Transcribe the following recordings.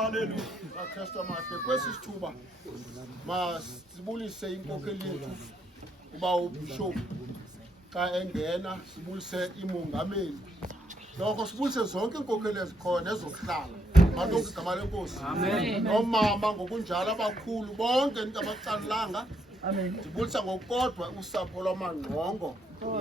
Haleluya. Kristu amahle. Kwesi sithuba masibulise inkokheli yethu uba ubishop xa engena, sibulise imongameli. Lokho sibulise zonke inkokheli ezikhona ezokuhlala. Malonke igama lenkosi. Amen. Nomama ngokunjalo abakhulu bonke into abacalanga. Amen. Sibulisa ngokodwa usapho lwamangqongo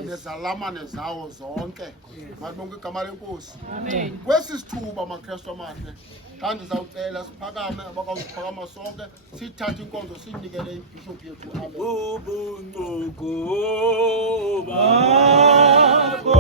nezalamane zawo zonke. Malonke igama lenkosi. Amen. Kwesi sithuba maKristu amahle. Xa ndizawucela siphakame abakwaziphakama sonke sithathe inkonzo sinikele ibishop yethu. Amen. Ubuncuku bakho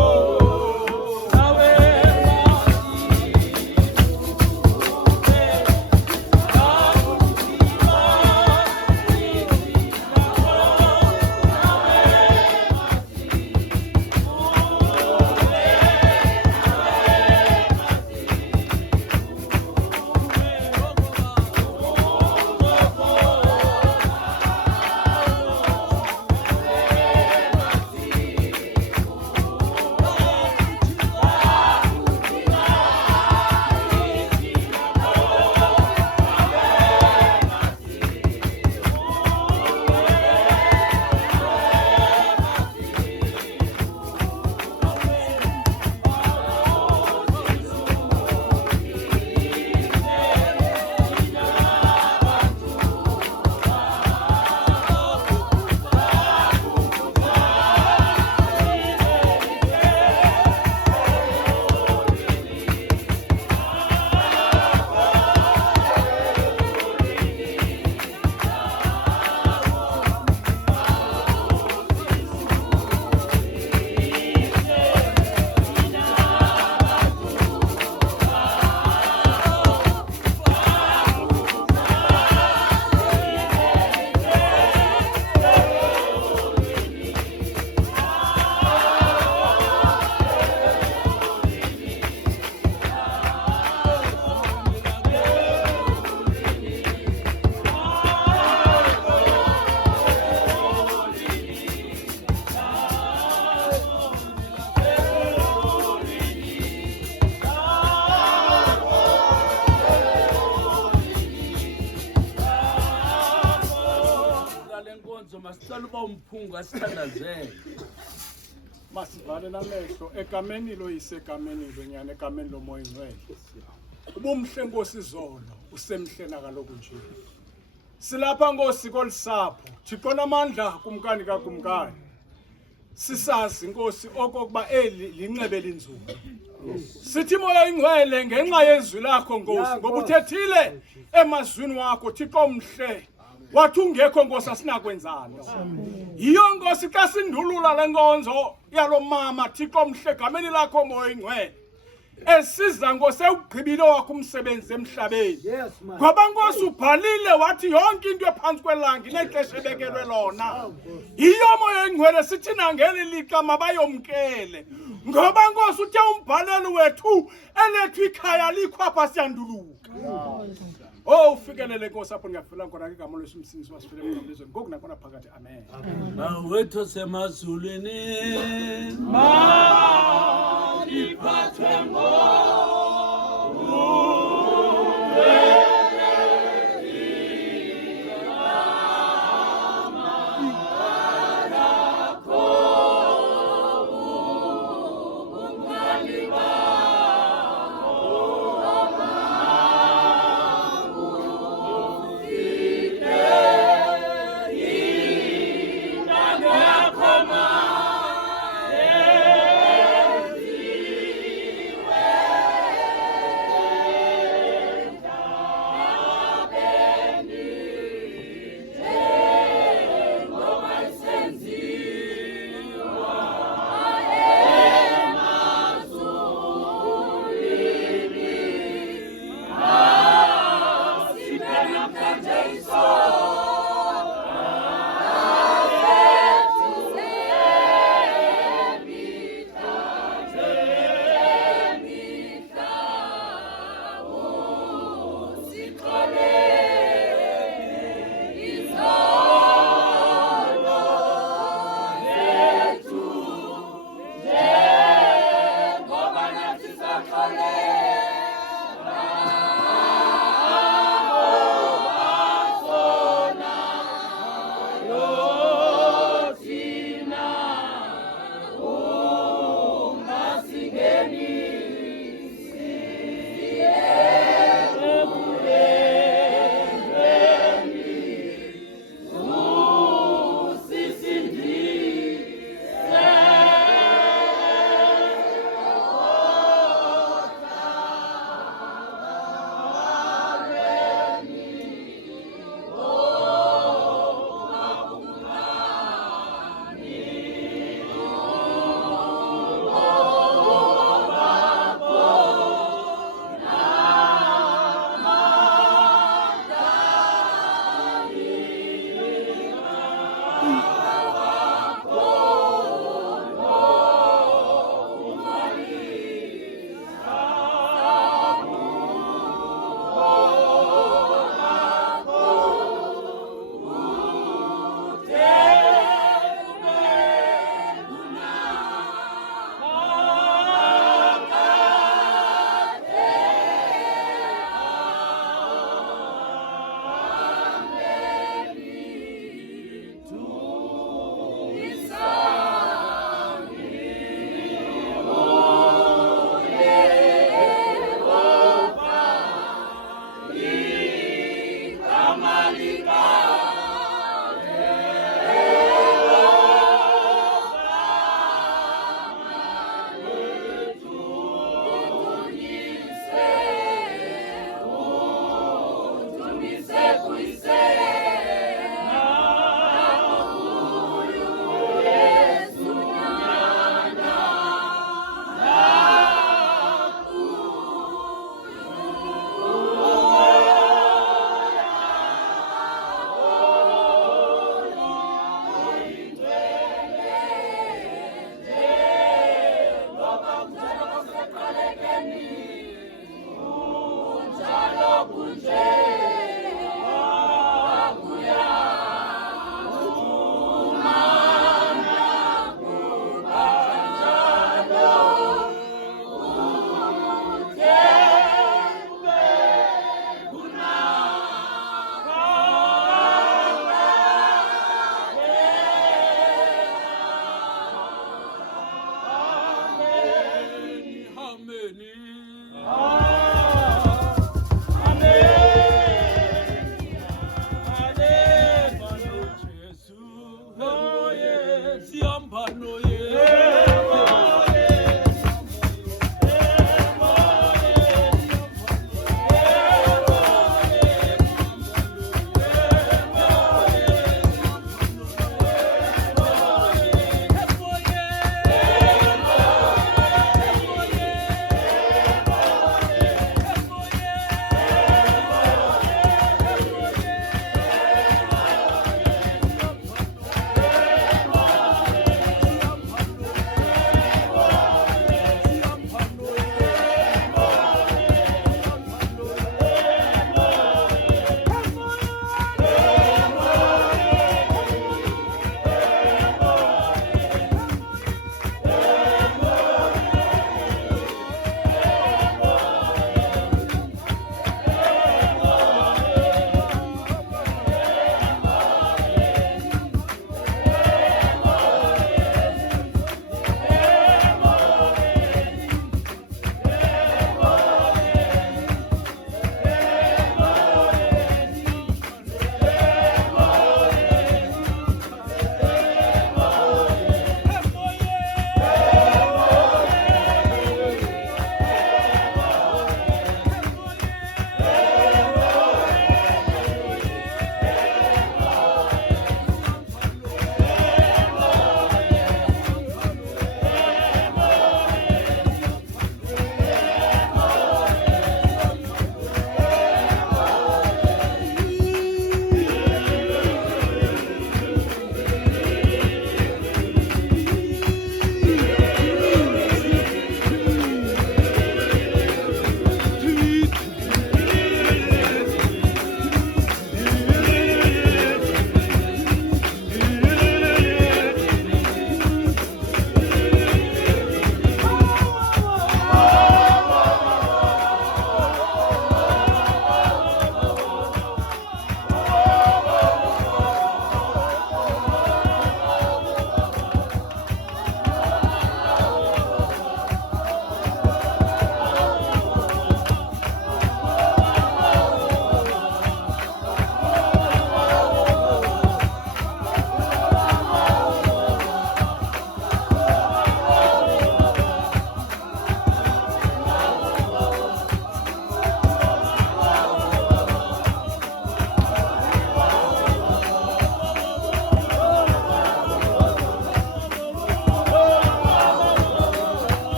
masicela uba umphunga sithandazele. Masivale namehlo egameni loyise egameni lonyana egameni lomoya ingcwele. Ubumhle Nkosi Zolo usemhle nakaloku nje. Silapha Nkosi kolisapho Thixo namandla kumkani kakumkani. Sisazi Nkosi okokuba eli linxebe linzulu. Sithi moya ingcwele ngenxa yezwi lakho Nkosi ngoba uthethile emazwini wakho Thixo mhle. Wathi ungekho Nkosi asinakwenzana. Yiyo Nkosi xa sindulula lenkonzo yalo mama Thixo mhle egameni lakho moya ingcwele. Esiza Nkosi ewugqibile wakho umsebenzi emhlabeni. Ngoba Nkosi ubhalile wathi yonke into ephansi kwelanga inexesha ebekelwe lona. Yiyo moya ingcwele sithi nangeli lixa mabayomkele. Ngoba Nkosi uthe umbhaleli wethu elethu ikhaya likho apha siyanduluka. Oh ufikelele Nkosi apho ngiyafela khona igama lesimsindisi wasifile emlizweni ngoku nakhona phakathi. Amen. Bawethu semazulwini iphathwe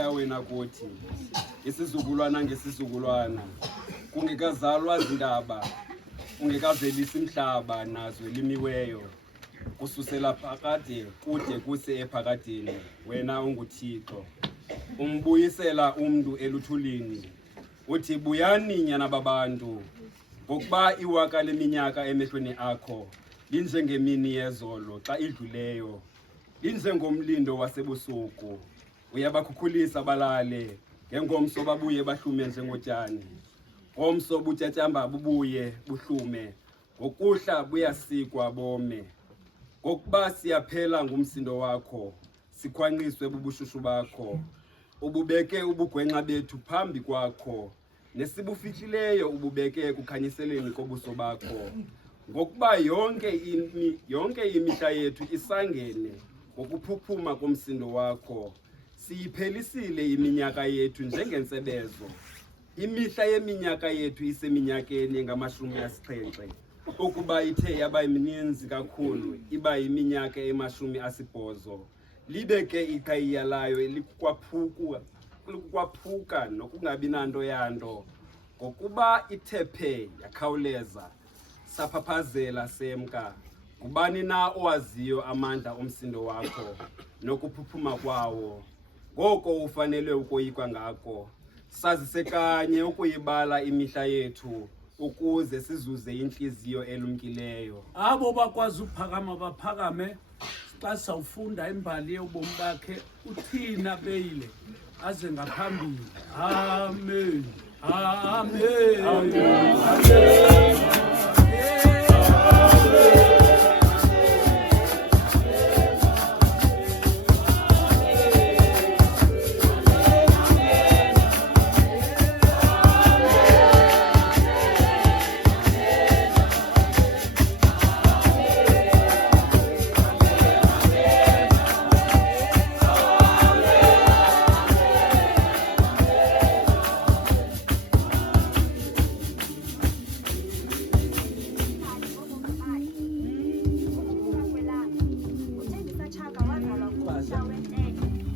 ekhaya wena kuthi isizukulwana ngesizukulwana kungekazalwa zindaba ungekavelisi imhlaba nazo elimiweyo kususela phakade kude kuse ephakadeni wena unguThixo umbuyisela umuntu eluthulini uthi buyani nyana babantu ngokuba iwaka leminyaka emehlweni akho linjengemini yezolo xa idluleyo linjengomlindo wasebusuku uyabakhukhulisa balale ngengomso babuye bahlume njengotshani ngomso butyatyamba bubuye buhlume ngokuhla buyasikwa bome ngokuba siyaphela ngumsindo wakho sikhwankqiswe bubushushu bakho ububeke ubugwenxa bethu phambi kwakho nesibufihlileyo ububeke kukhanyiseleni kobuso bakho ngokuba yonke imihla yethu isangene ngokuphuphuma komsindo wakho siyiphelisile iminyaka yethu njengentsebezo imihla yeminyaka yethu iseminyakeni engama-70 ukuba ithe yaba mininzi kakhulu iba yiminyaka ema-80 libe ke iqhayiya layo likwaphuka nokungabi nanto yanto ngokuba ithephe yakhawuleza saphaphazela semka ngubani na owaziyo amandla omsindo wakho nokuphuphuma kwawo ngoko ufanele ukoyikwa ngako sazise kanye ukuyibala imihla yethu ukuze sizuze inhliziyo elumkileyo abo bakwazi uphakama baphakame xa sawufunda imbali yobomi bakhe uthina beyile aze ngaphambili amen amen amen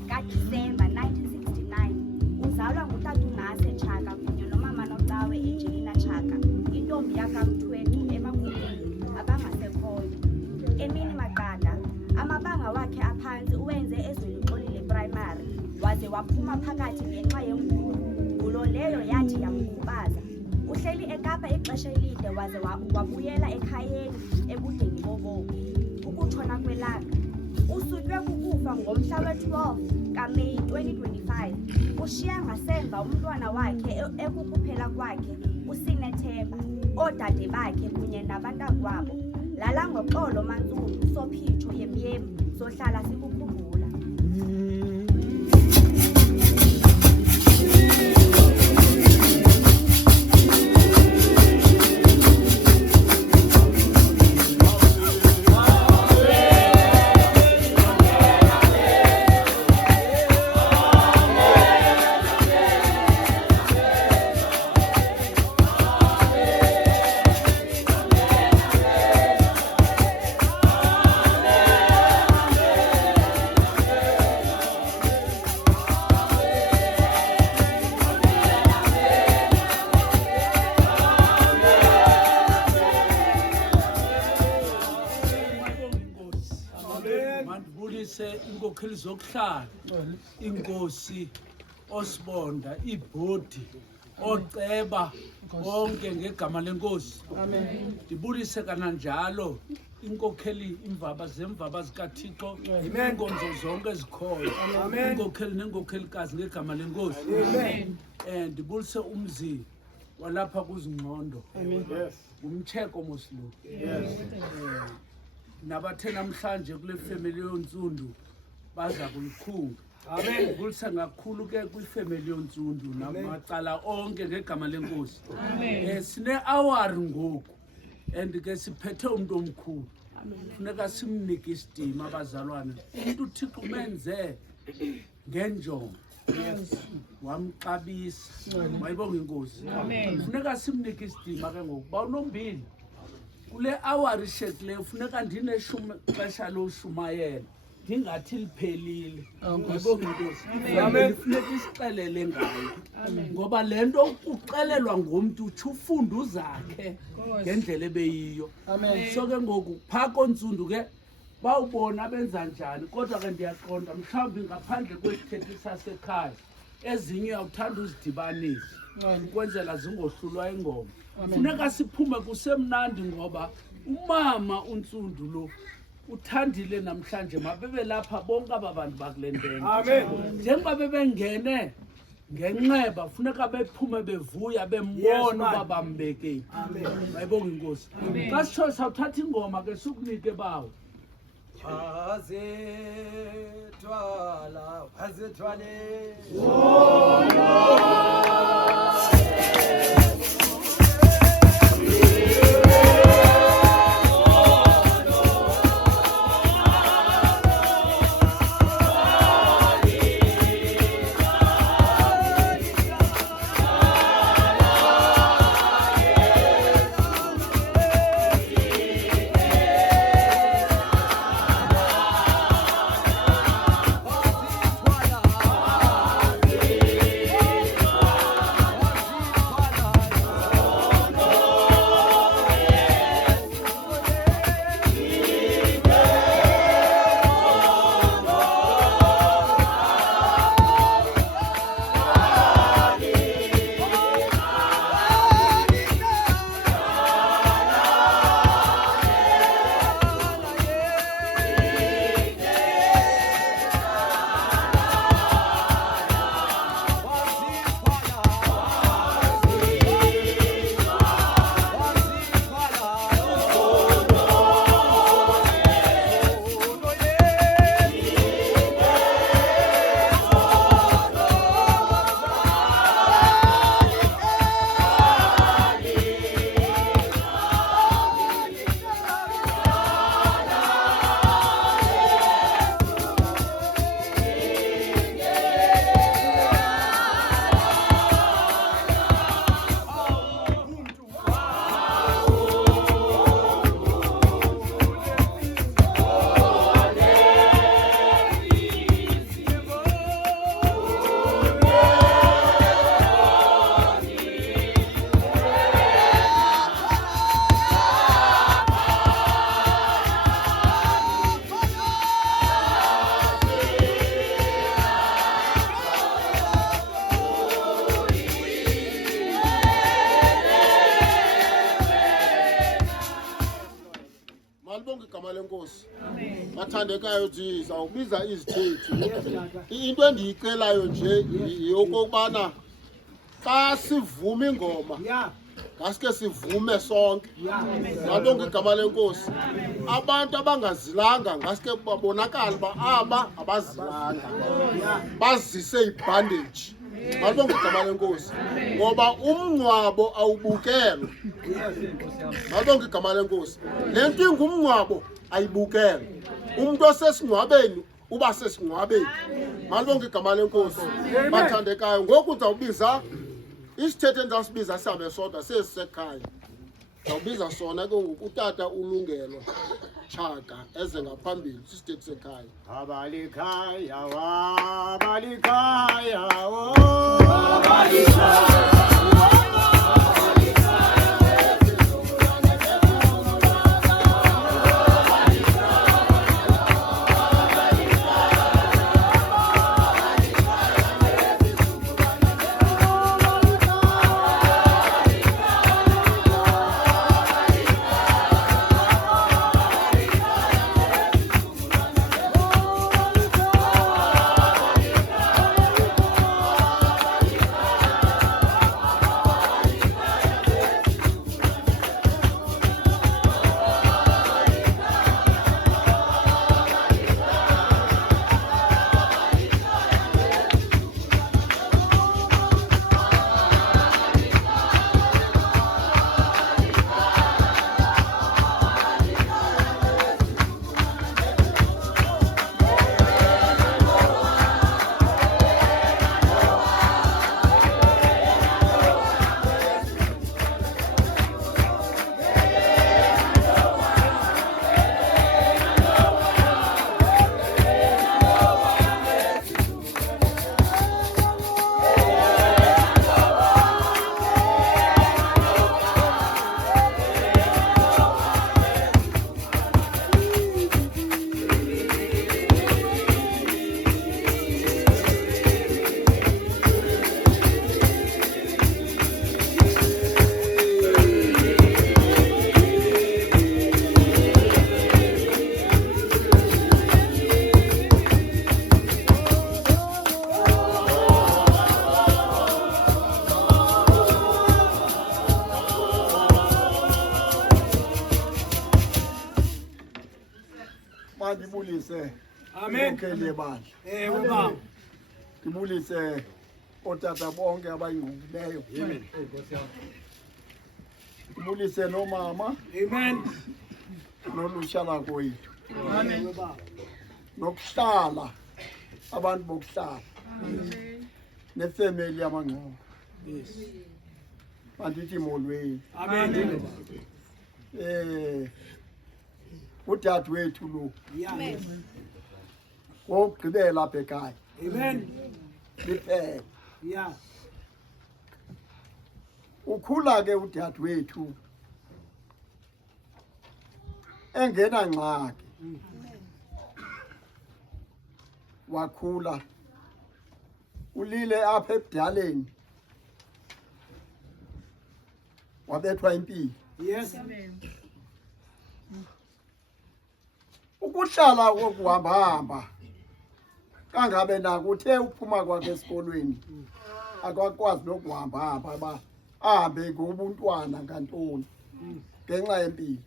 kaDisemba 1969 uzalwa ngutatunase Chaka kunye nomama nocawe Angelina Chaka intombi yakamthwethu emakhulwini abangasekhoyo emini maqanda amabanga wakhe aphansi uwenze eZuluxolile primary waze waphuma phakathi ngenxa yengulo leyo yathi yamkhubaza uhleli eKapa ixesha elide waze wabuyela ekhayeni ebudeni bobomi ukutshona kwelanga usutywe kukufa ngomhla we-12 kaMeyi 2025 ushiya ngasemva umntwana wakhe ekukuphela kwakhe uSinethemba oodade bakhe kunye nabantakwabo lala ngoxolo mantsundu sophitsho yemyemi sohlala sikukhumbula mandibulise inkokheli zokuhlala inkosi osibonda ibhodi oceba bonke ngegama lenkosi amen ndibulise kananjalo inkokheli imvaba zemvaba zikaThixo inkonzo zonke ezikhoyo amen inkokheli nenkokhelikazi ngegama lenkosi amen ndibulise umzi walapha kuzingqondo amen umtsheko moslu yes nabathe namhlanje kule family yontsundu baza kuyikhunga amen ngibulisa kakhulu ke kwifamily yontsundu namacala onke ngegama lenkosi amen sine hour ngoku and ke siphethe umuntu omkhulu funeka simnike isidima abazalwane umuntu uThixo menze ngenjongo wamxabisa wayibonga inkosi amen funeka simnike isidima ke ngokuba unombili kule hour ishekileyo funeka ndineshumi xesha loshumayela ndingathi liphelile. Ngibonge Nkosi. Kufuneka isixelele ngayo. Ngoba lento uxelelwa ngomntu uthi ufunda uzakhe ngendlela ebeyiyo. So ke ngoku phaa kontsundu ke bawubona benza njani, kodwa ke ndiyaqonda mhlawumbi ngaphandle kwesithethe sasekhaya ezinye uyawuthanda uzidibanisa ukwenzela zingohlulwa ingoma. Funeka siphume kusemnandi ngoba umama uNtsundu lo uthandile namhlanje mabebe lapha bonke aba bantu bakule ntente. Njengoba bebengene ngenxeba funeka bephume bevuya bembona uba bambekephi. Mayibonge Inkosi. Xa sitsho sawuthatha ingoma ke sukunike bawo. Azethwale Bathandekayo nje zawubiza izithethi. Into endiyicelayo nje yokubana xa sivuma ingoma ngaske sivume sonke. Malunga igama lenkosi. Abantu abangazilanga ngaske babonakala ba aba abazilanga. Bazise ibandage. Malunga igama lenkosi. Ngoba umncwabo awubukelwa. Malunga igama lenkosi. Lento ingumncwabo ayibukele. Umuntu osesingcwabeni uba sesingcwabeni. Malunga igama lenkosi. Bathandekayo ngoku uzawubiza isithethe endasibiza sihambe sodwa sesisekhaya. Zawubiza sona ke ngoku utata Ulungelwa Chaka eze ngaphambili sisithethe sekhaya. abalikhaya abalikhaya abalikhaya ndibulise Amen. inkokheli yebandla. Ewe baba. Ndibulise otata bonke abayingqongileyo. Ndibulise nomama Amen. nolutsha lakwethu. Amen. Baba. Nokuhlala abantu bokuhlala. Nefamily yamangqongo. Yes. Bandithi molweni. Amen. Udadewethu lo Amen. wogqibela apha ekhaya. Amen. Liphele. Yeah. Ukhula ke udadewethu engena ngxaki. Wakhula ulile apha ebudaleni wabethwa impilo. Yes. Ukuhlala kokuhamba kangabe nako uthe uphuma kwakhe esikolweni akwakwazi nokuhamba ba ahambe ngobuntwana kantoni ngenxa yempilo.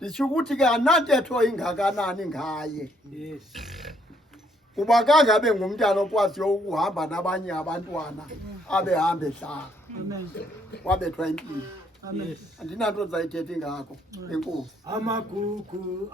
Nditsho ukuthi ke anantetho ingakanani ngaye. Yes. Kuba kangabe ngumntana okwaziyo ukuhamba nabanye abantwana abehambe ehlala. Wabethwa impilo. Yes. Andinanto ndizayithetha ingako. Enkosi. Amagugu.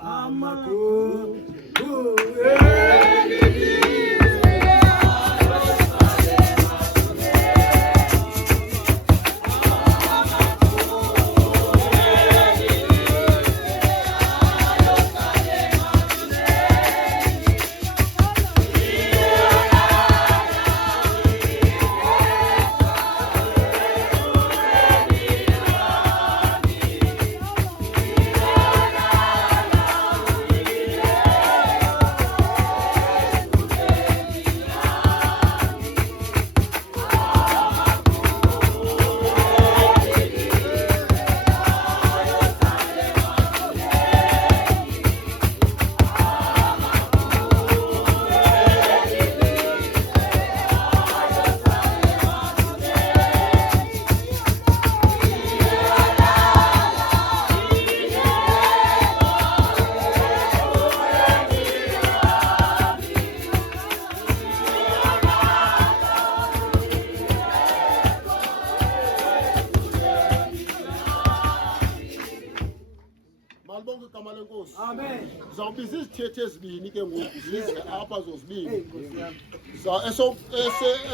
Malibonke igama lenkosi. Amen. Zawubiza izithethe ezibini ke ngoku zize apha zozibini.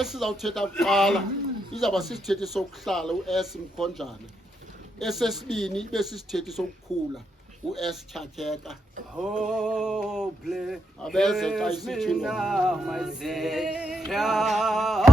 Esizawuthetha kuqala izawuba sisithethe sokuhlala u-S Mkhonjana. Esesibini ibe sisithethe sokukhula u-S Tyatyeka. Oh, bless Abeze xa isithi me now, my Savior.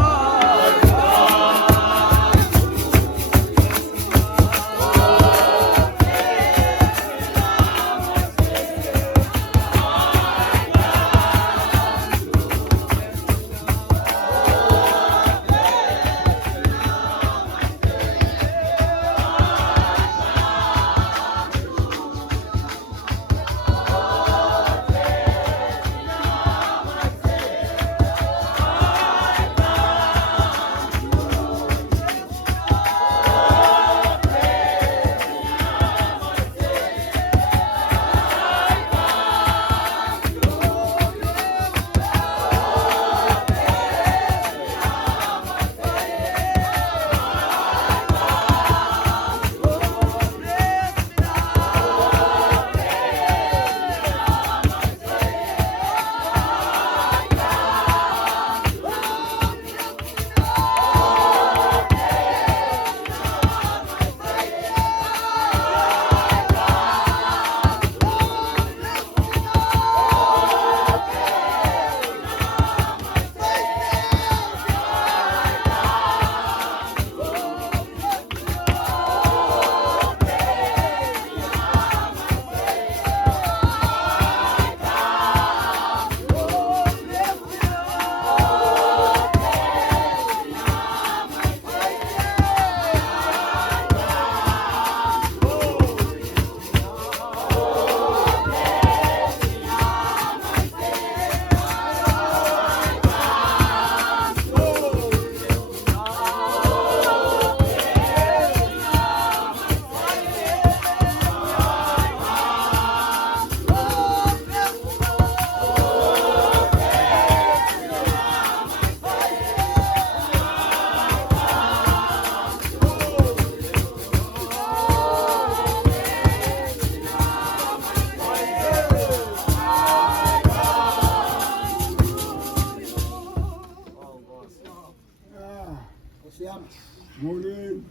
Molweni.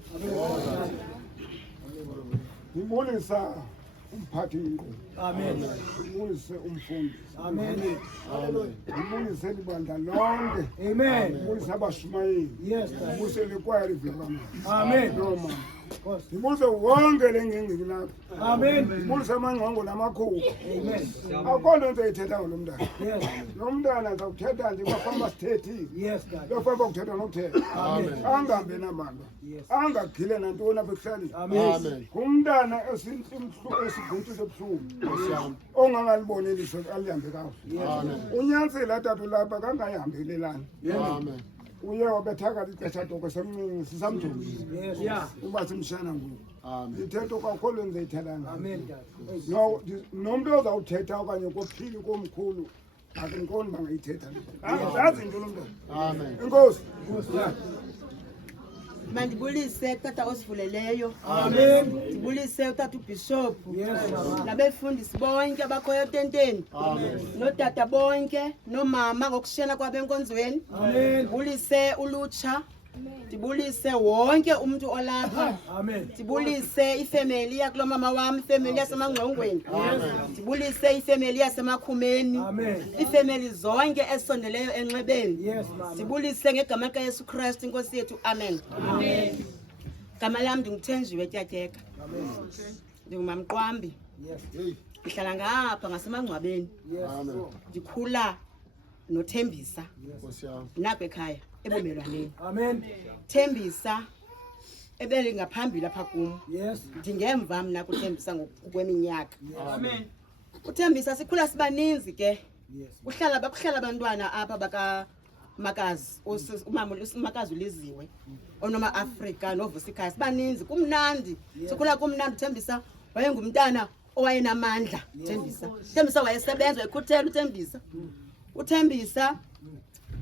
Ngibulisa umphathi. Amen. Ngibulise umfundi. Amen. Ngibulise libandla lonke. Amen. Ngibulise abashumayeli. Yes, Ngibulise lekwaya livela. Amen. Roma. Ngibulise wonke lengingiki lapha. Amen. Ngibulise amangqongo namakhulu. Amen. Akho nto enzoyithetha ngalo mntana. Yes. Lo mntana zawuthetha nje bafamba sithethile. Yes, God. Lofamba ukuthetha nokuthetha. Amen. Angahambe nabantu. Yes. Angagile nantoni apha ekuhlaleni. Amen. Ngumntana esiguthu sebuhlungu. Ongangaliboneli alihambe kakuhle. Amen. Unyanisile atatu lapha kangayihambelelani. Amen. Uye wabethakala ixesha toko semncinci sisamjongile. Yes. Yeah. Uba simshana ngulo. Amen. Ithetha kakhulu endizayithethanga. Amen, God. No, nomntu ozawuthetha okanye kophili komkhulu akinkoni bangayithetha. Angazazi into lo mntana. Amen. Enkosi. Mandibulise tata osivuleleyo. Amen. Ndibulise utata uBishop. Yes, Mama. Nabefundisi bonke abakhoyo tenteni. Amen. Notata bonke, nomama ngokushiyana kwabenkonzweni. Amen. Ndibulise ulutsha. Ndibulise wonke umuntu olapha. Amen. Ndibulise ifamily yakulo mama wami, ifamily yasemangqongweni. Ndibulise ifamily yasemakhumeni. Amen. Ifamily zonke esondeleyo enxebeni. Yes, Mama. Sibulise ngegama likaYesu Kristu inkosi yethu. Amen. Amen. Gama lam ndinguthenjiwe Tyatyeka. Amen. Ndingumamqwambi. Yes. Hey. Ndihlala ngapha ngasemangcwabeni. Yes. Amen. Ndikhula noThembisa Nkosi yami. nakho ekhaya ebumelwaneni. Amen. Thembisa ebelingaphambili apha kum. Yes. Ndingemva mna kuThembisa ngokweminyaka. Amen. uThembisa sikhula sibaninzi ke. Yes. Kuhlala abantwana apha baka Makazi, umama uMakazi uliziwe. Onoma Africa noVusikhaya sibaninzi kumnandi. Sikhula kumnandi Thembisa wayengumntana owayenamandla Thembisa. Thembisa wayesebenza ekhuthela uThembisa. uThembisa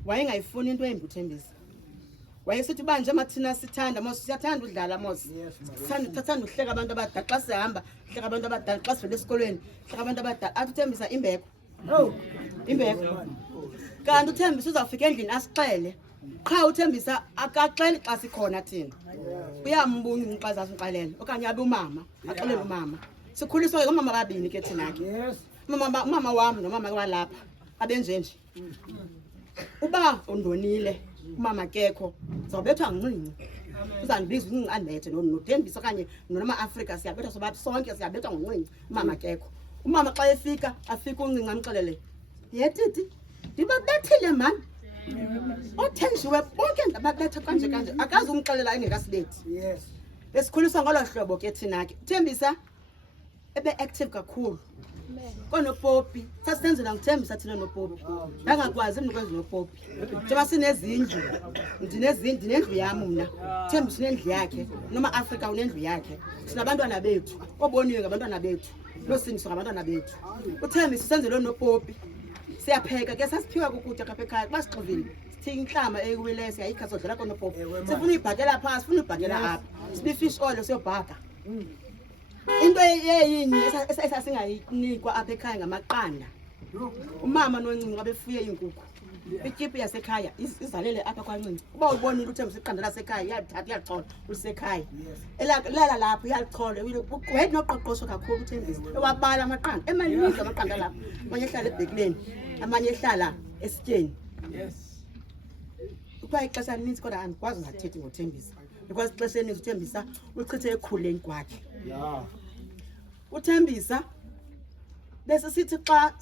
wayengayifuni into embi uThembisa. Wayesithi banje mathina sithanda mos siyathanda udlala mos. Sithanda uhleka abantu abadala xa sihamba, hleka abantu abadala xa sivele esikolweni, hleka abantu abadala. Athi uThembisa imbeko. Oh. Imbeko. Kanti uThembisa uzawufika endlini asixele. Qha uThembisa akaxeli xa sikhona thina. Uyambunga umxazazi uxelela okanye abe umama, axelele umama. Sikhuliswa ke umama babini ke thina ke. Yes. Umama wami nomama walapha abenjenje. Uba undonile umama kekho zawubethwa ncinci. Uzandibiza uncinci andethe noThembisa okanye noma Africa siyabethwa sobathi sonke siyabethwa ngoncinci umama kekho. Umama xa efika afika uncinci amxelele. Yetiti ndibabethile mani. Othenjiwe bonke ndababetha kanje kanje akazi umxelela engekasibethi. Yes. Besikhuliswa ngolo hlobo ke thina ke. Thembisa ebe active kakhulu. Konopopi sasenzela ngithembisa thina noPopi ngangakwazi mina ukwenza noPopi njengoba sinezindlu ndinendlu yami mna Thembisa unendlu yakhe noma Africa unendlu yakhe sinabantwana bethu oboniwe ngabantwana bethu nosindiswa ngabantwana bethu uThembisa senzele noPopi siyapheka ke sasiphiwa ukutya kapha ekhaya xa sixovile sithi inhlama eyiwile siyayikha sodlela konoPopi sifuna ibhakela phasi sifuna ibhakela apha sibi fish oil siyobhaka into yeyinye esasingayinikwa apha ekhaya ngamaqanda. Umama noncinci wabefuye iinkukhu. Ikipu yasekhaya izalele apha kwancinci. Uba ubonile uThembisa iqanda lasekhaya iyalithatha iyalichola ulisekhaya. Elala lapho iyalichola. Wayedi noqoqosho kakhulu uThembisa. Ewabala amaqanda. Emaninzi amaqanda lapho. Amanye ehlala ebhekleni, amanye ehlala esityeni. Yes. Ukuba ixesha elininzi kodwa andikwazi ungathethi ngoThembisa. Because ixesha elininzi uThembisa uchithe ekhuleni kwakhe. Yeah. uThembisa bese sithi xa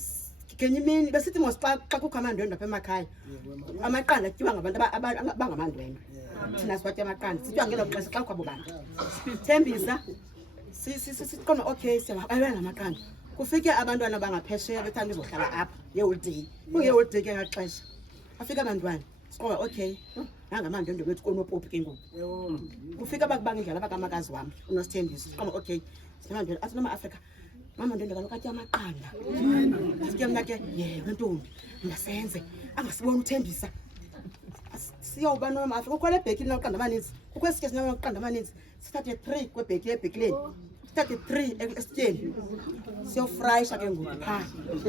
ngenye imini besithi mos xa kukho amandwendwe apha emakhaya amaqanda atyiwa ngabantu abangamandwendwe thina siwatya amaqanda sityiwa ngelo xesha xa kukho abo bantu Thembisa siqonda okay siyababelana amaqanda kufike abantwana bangaphesheya bethanda uzohlala apha yeholiday kungeholiday ke ngaxesha afika abantwana siqonda okay nangamandwendwe wethu konoPopi ke ngoku kufika abakubanga indlela abakamakazi wami unoSithembisa siqonda okay sinamandwendwe athi noma Africa mama ndendeka lokatya amaqanda sitya mna ke yebo ntombi masenze angasibona uThembisa siyoba noma Africa ukho le bhekini amaqanda amaninzi ukho sike sinamaqanda amaninzi sithathe 3 kwebheki yebhekleni sithathe 3 esityeni siyofrysha ke ngoku pha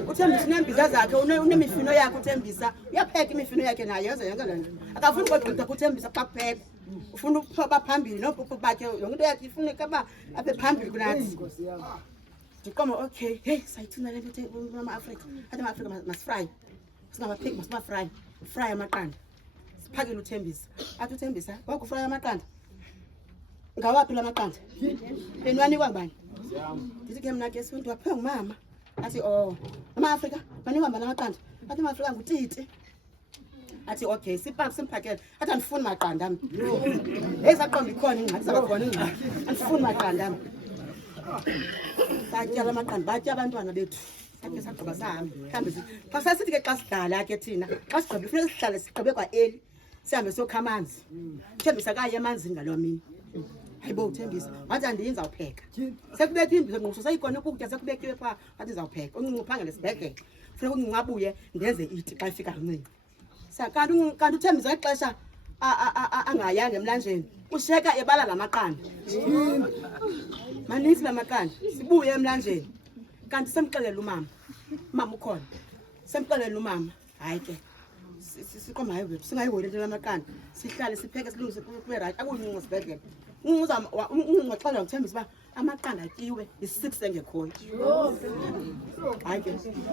uThembisa unembiza zakhe unemifino yakhe uThembisa uyapheka imifino yakhe nayo yenza yonke le nto akafuni kodwa uThembisa xa kuphekwa ufuna ukuba phambili nobhubhu bakhe yonke into yakhe ifuneka uba abe phambili kunathi ndiqoma okay hey sayithina le nto ama-afrika athi ama-afrika masifrayi singabapheki masibafrayi frayi amaqanda siphakele uthembisa athi uthembisa wakufrayi amaqanda ngawaphi la maqanda beniwanikwa ngubani ndithi ke mna ke siwuntu waphiwa ngumama athi ama-afrika banikwa mbani amaqanda athi ama-afrika ngutiti athi okay simphakele athi andifuni maqanda ami ezaqonda ikhona ingxaki zabakhona ingxaki andifuni maqanda ami satyala amaqanda batya abantwana bethu sakhe sagqiba sahambe mhlawumbe xa sasithi ke xa sidlala ke thina xa sigqibe funeka sihlale sigqibe kwa-eli sihambe siyokha amanzi uthembisa kaye emanzini ngaloo mini hayibo uthembisa wathi andiyi ndizawupheka sekubetha imbizo nquso sayikona ukutya sekubekiwe phaa wathi ndizawupheka uncinci uphangele esibhedlele funeka uncinci abuye ndenze iti xa ifika uncinci kanti uthembisa ngexesha angayanga emlanjeni usheka ebala la maqanda manintsi la maqanda sibuye emlanjeni kanti semxelela umama ukhona semxelela umama hayi ke siqoma hayi wethu singayiholi into lamaqanda sihlale sipheke silungise kube right akuncinci sibhedlele unxaxela ngithembisa uba amaqanda atyiwe yi-6 engekhoyo hayi ke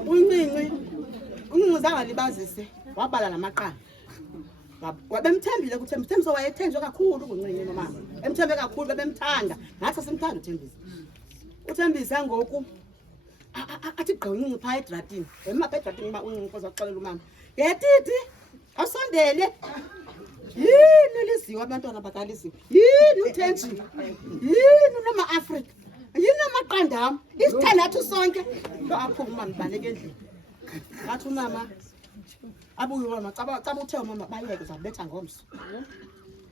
uncinci zangalibazise wabala la maqanda wabemthembile kuthembisa wayethenjwe kakhulu kuncinci nomama emthembe kakhulu bebemthanda nathi simthanda uthembisa ngoku athi gqa uncinci phaa edratini emapha edratini uba uncinci koza kuxelela umama yetiti awusondele yini liziwe abantwana bakalisiwe yini uthenjiwe yini unama-afrika yini amaqanda am isithandathu sonke nto aphuma umama ibaleke endlini athi umama abuye umama caba uthe umama bayeke uzawubetha ngomso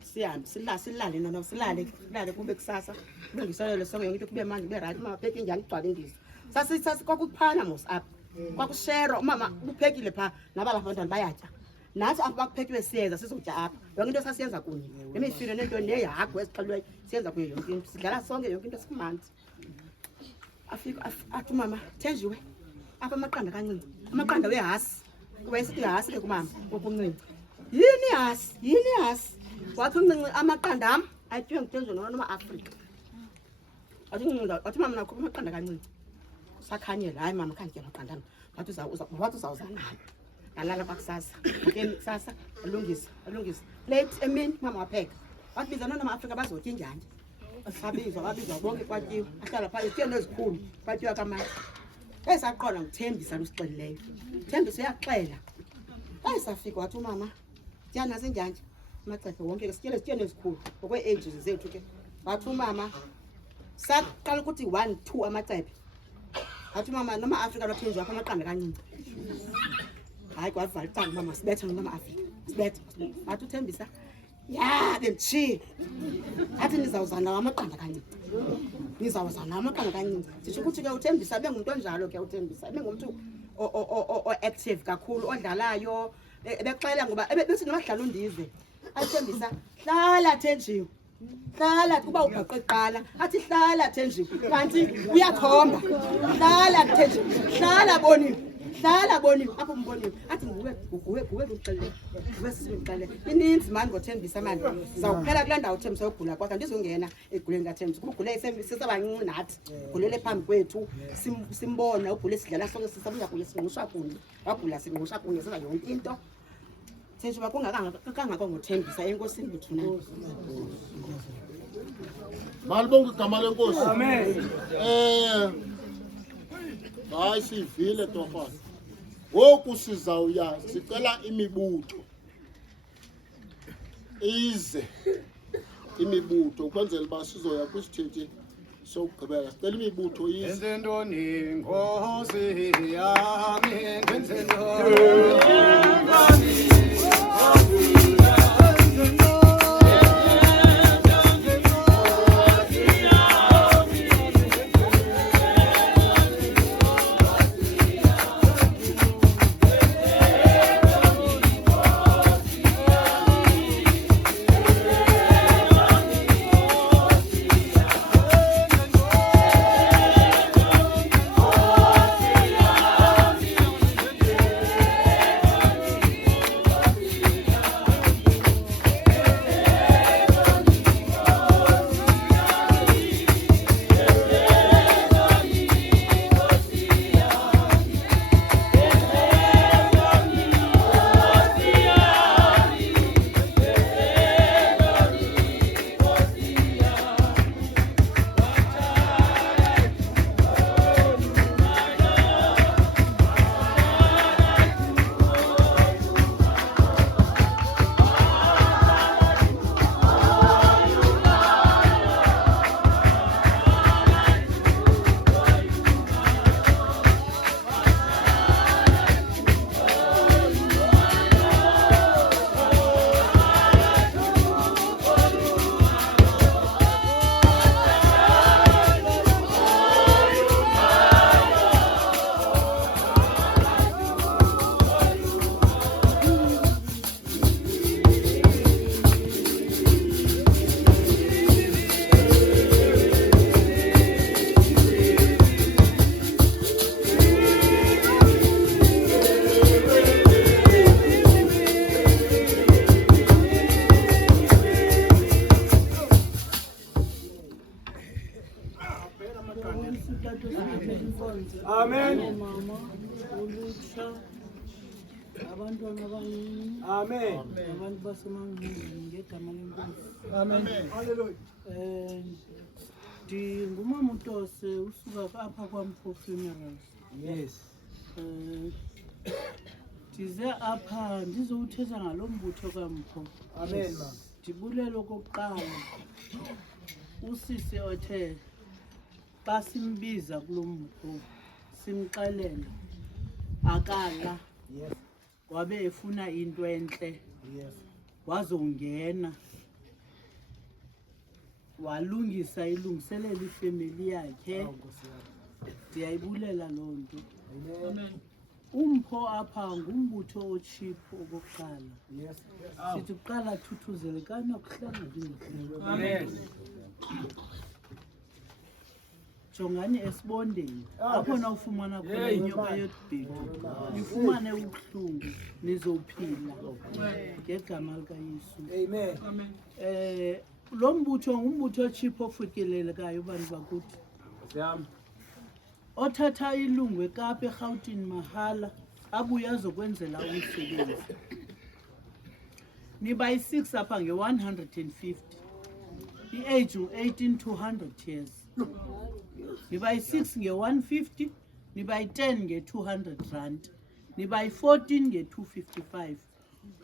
sihambe silale nono silale kube kusasa kulungiselele sonke yonke into kube manje kube right umama pheke njani igcwale indiza kwakuphana mos apha kwakushero umama uphekile phaa naba bantwana bayatya nathi apho bakuphekiwe siyenza sizotya apha yonke into sasiyenza kunye nemifino nento nehagu ezixhelweyo siyenza kunye yonke into sidlala sonke yonke into sikumandi afika athi umama thenjiwe apha amaqanda kancinci amaqanda wehasi wayesithi hasi ke kumama wokuncinci yini hasi wathi uncinci amaqanda am atyiwe nguthenjiwe noma-afrika wathi mama nakhupha amaqanda kancinci sakhanyela hayi mama khanditye amaqanda ami wathi uzawuza nayo nalala kwakusasa akeni kusasa alungisa late emini mama wapheka wathi biza nonama-afrika bazotya injanja babizwa bonke kwatyiwa ahlala phaa izitiyeni ezikhulu kwatyiwa kamati esaqonda nguthembisa lusixelileyo thembisa uyaxela ayisafika wathi umama tyana zinjanja amacephe wonke ke sityele izitiyeni ezikhulu ngokwee-ages zethu ke wathi umama saqala ukuthi 1-2 amacephe wathi umama noma-afrika lwathenjiwe apha amaqanda kancinci hayi kwavala icanga umama sibetha noma-afrika sibetha wathi uthembisa ya bendishiye athi nizawuza nawo amaqanda kancinci nditsho ukuthi ke uthembisa bengumntu onjalo ke uthembisa bengumntu o-active kakhulu odlalayo bexela ngoba bethi nomadlala undive athembisa hlala thenjiwe hlala kuba ubhaqe kuqala athi hlala thenjiwe kanti uyakhomba hlala thenjiwe hlala boniwe apho mboniwe athi nguwe kuxelele nguwe sisixelele ininzi mani ngothembisa mani zawuphela kula ndawo uthembisa yogula kwakhe andizongena eguleni kathembisa kuba ugule sisabancinci nathi gulele phambi kwethu simbona ugule sidlala sonke sisabuza kunye singqusha kunye wagula singqusha kunye senza yonke into thenjiwe kangako ngothembisa enkosini bethuna malibonke igama lenkosi Amen. hayi sivile torhwana ngoku sizawuya sicela imibutho ize imibutho ukwenzela uba sizoya kwisithethe sokugqibela sicela imibutho ize Ndenze ntoni Nkosi yami ndenze ntoni omusha abantwana abancane Amen. abantu basemangcingini ngegama lenkosi. Amen. Hallelujah. Ndingumama uTose usuka apha kwaMpho Funerals. Yes. Ndize apha ndizowuthetha ngalo mbutho kaMpho. Amen, ma. Ndibulela okokuqala usisi othe xa simbiza kulo mpho simxelela akala Yes. wabe efuna into entle Yes. wazongena walungisa ilungiselela ifemeli yakhe. Ndiyayibulela loo nto. Amen. Umpho apha ngumbutho otshiphu okokuqala. Yes. Sithi kuqala thuthuzelekana kuhlanga ndingekho. Amen. Jongani esibondeni apho na ufumana khona inyoka yodibhedu nifumane ubuhlungu nizophila ngegama likaYesu. Amen. Lo mbutho ngumbutho otshiphu ofikelelekayo bantu bakuthi Yam. othatha ilungu eKapa eRhawutini mahala abuye azokwenzela umsebenzi. Niba yi-6 apha nge-150 i-age u-18 to 100 years. Niba yi-6 nge-150 niba yi-10 nge-200 rand niba yi-14 nge-255.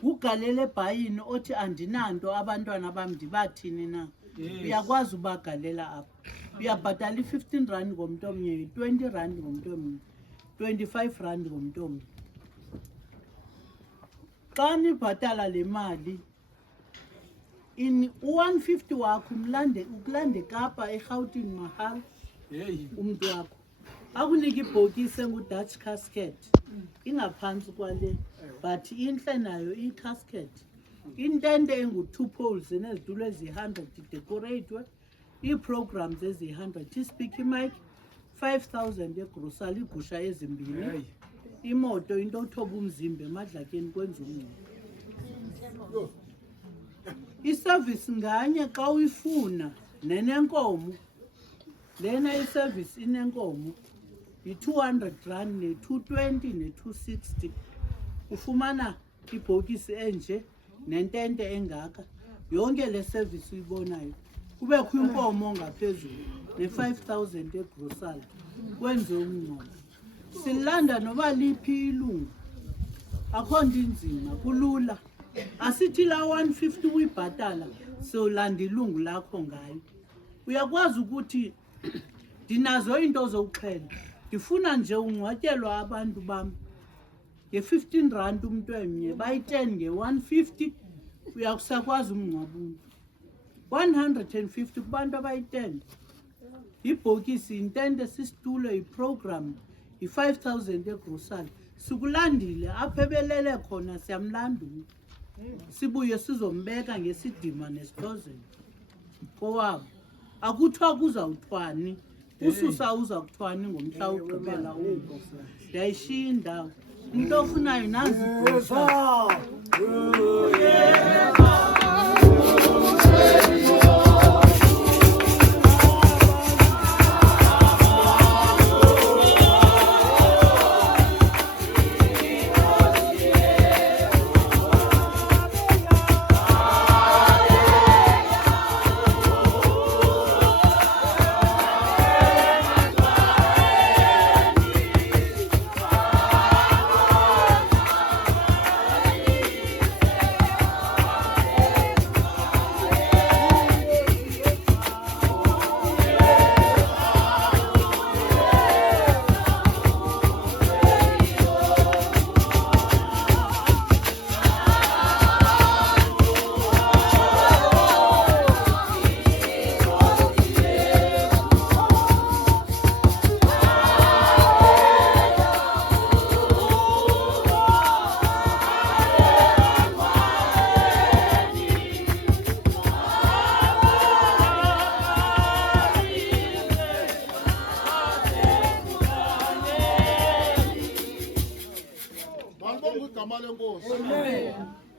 Ugalele ebhayini othi andinanto abantwana bam ndibathini na uyakwazi ubagalela apha. Uyabhatala i-15 rand ngomntu omnye, 20 rand ngomntu omnye, 25 rand ngomntu omnye. Xa nibhatala le mali u-150 wakho ukulande eKapa eRhawutini mahala umntu wakho akunika ibhokisi engu-Dutch casket ingaphantsi kwale but intle nayo i-casket intente engu-2 poles enezitulo eziyi-100 idecoratwe ii-programs eziyi-100 ispeaker mic 5,000 egrosali iigusha ezimbini imoto into othoba umzimba emadlakeni kwenza umngcwabo. Iservice nganye xa uyifuna nenenkomo lena iservice inenkomo yi-200 rand ne-220 ne-260 ufumana ibhokisi enje nentente engaka yonke le service uyibonayo kubekho inkomo ngaphezulu ne-5,000 egrosali kwenze umngcwabo. Silanda noba liphi ilungu akho nto inzima kulula. Asithi la 150 uyibhatala sewulanda ilungu lakho ngayo. Uyakwazi ukuthi ndinazo into zokuxhela ndifuna nje ungcwatyelwa abantu bam nge-15 rand umntu emnye bayi-10 nge-150 uyakusakwazi umngcwaba umntu 150 kubantu abayi-10 ibhokisi intente sisitulo iprogram i-5,000 egrosali sikulandile apha ebelele khona siyamlanda umntu sibuye sizombeka ngesidima nesithozelo kowabo akuthiwa kuzawuthwani ususa uza kuthwani ngomhla wokugqibela umntu ndiyayishiya indawo umntu ofunayo nazi ibhokisi.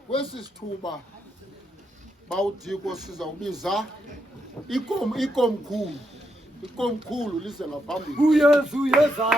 Kwesi sithuba bawudiko sizawubiza ikomkhulu lize ngaphambili. Uyesu yeza.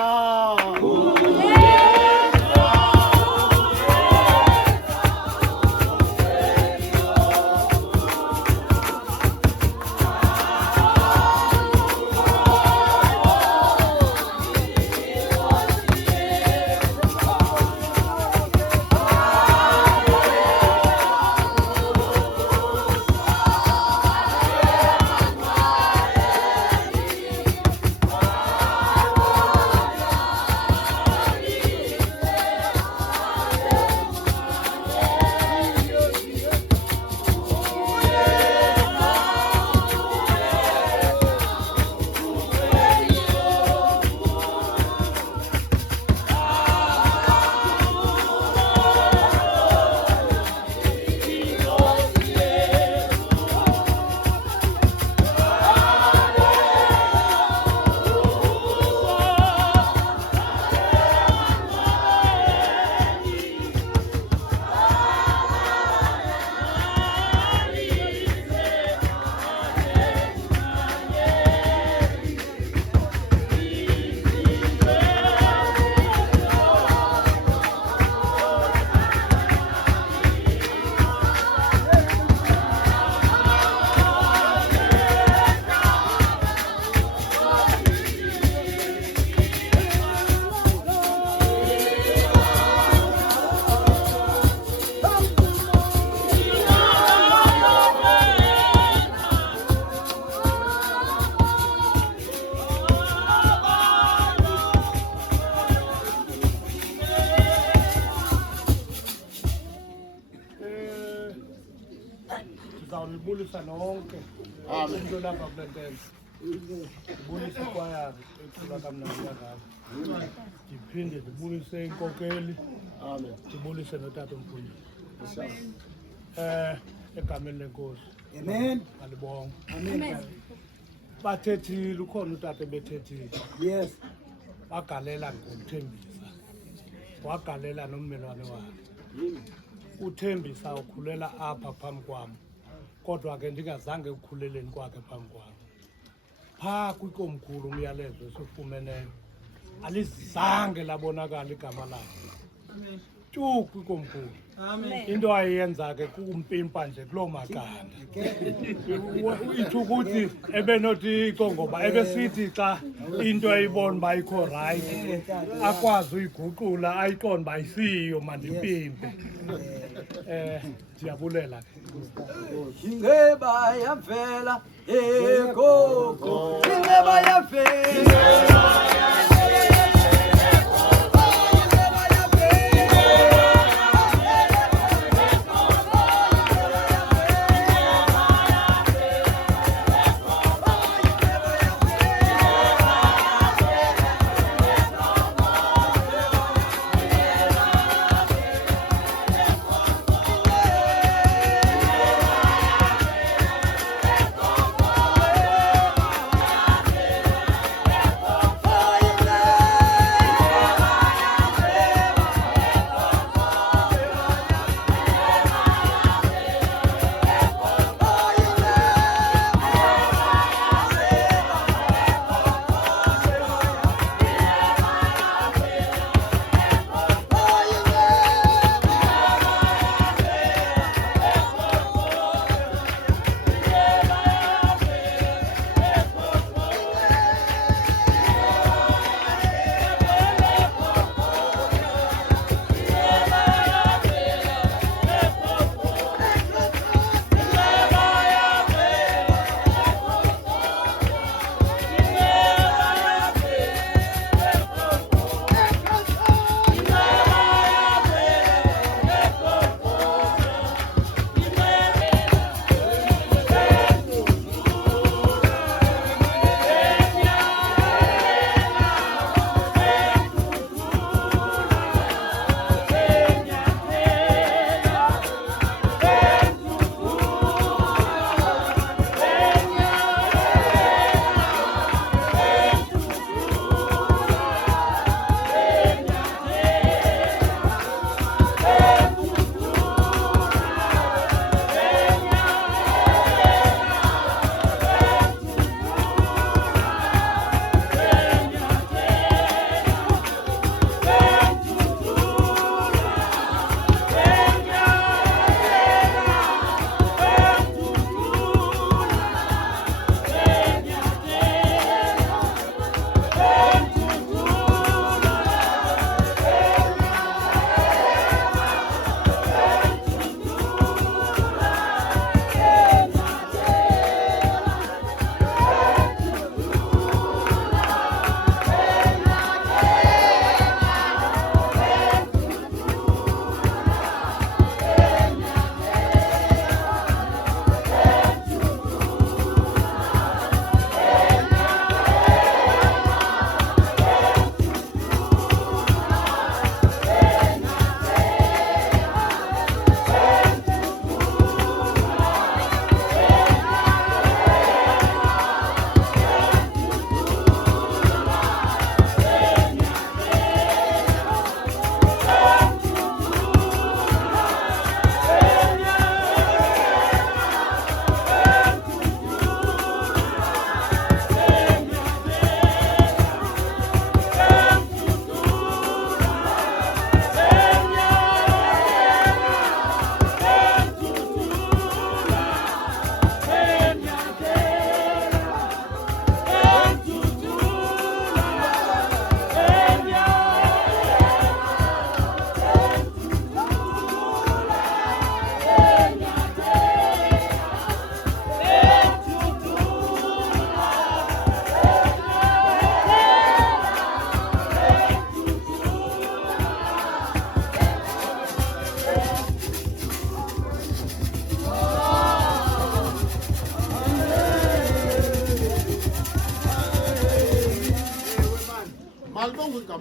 ndizawulibulisa nonke Amen. umntu olapha kule ntenze. Ndibulise ikwayari ecula kamnandi kangaka. Ndiphinde ndibulise inkokeli, Amen. ndibulise notata omkhulu. Egameni lenkosi. Amen. Alibonga. Amen. Bathethile, ukhona utata ebethethile. Yes. Wagalela ngomthembisa, wagalela nommelwane wakhe. UThembisa ukhulela apha phambi kwam, kodwa ke ndingazange ukukhuleleni kwakhe phambi kwam. Phaa kwikomkhulu umyalezo esifumeneyo alizange labonakala igama lakhe. Tu kwikomkhulu. Into ayenza ke kumpimpa nje kuloo maganda. Ithi ukuthi ebenothixo ngoba ebesithi xa into ayibona uba ikho rayithi akwazi uyiguqula ayiqonde uba isiyo mandimpimpe. Ndiyabulela ke. Ingeba yavela egogo. Ingeba yavela.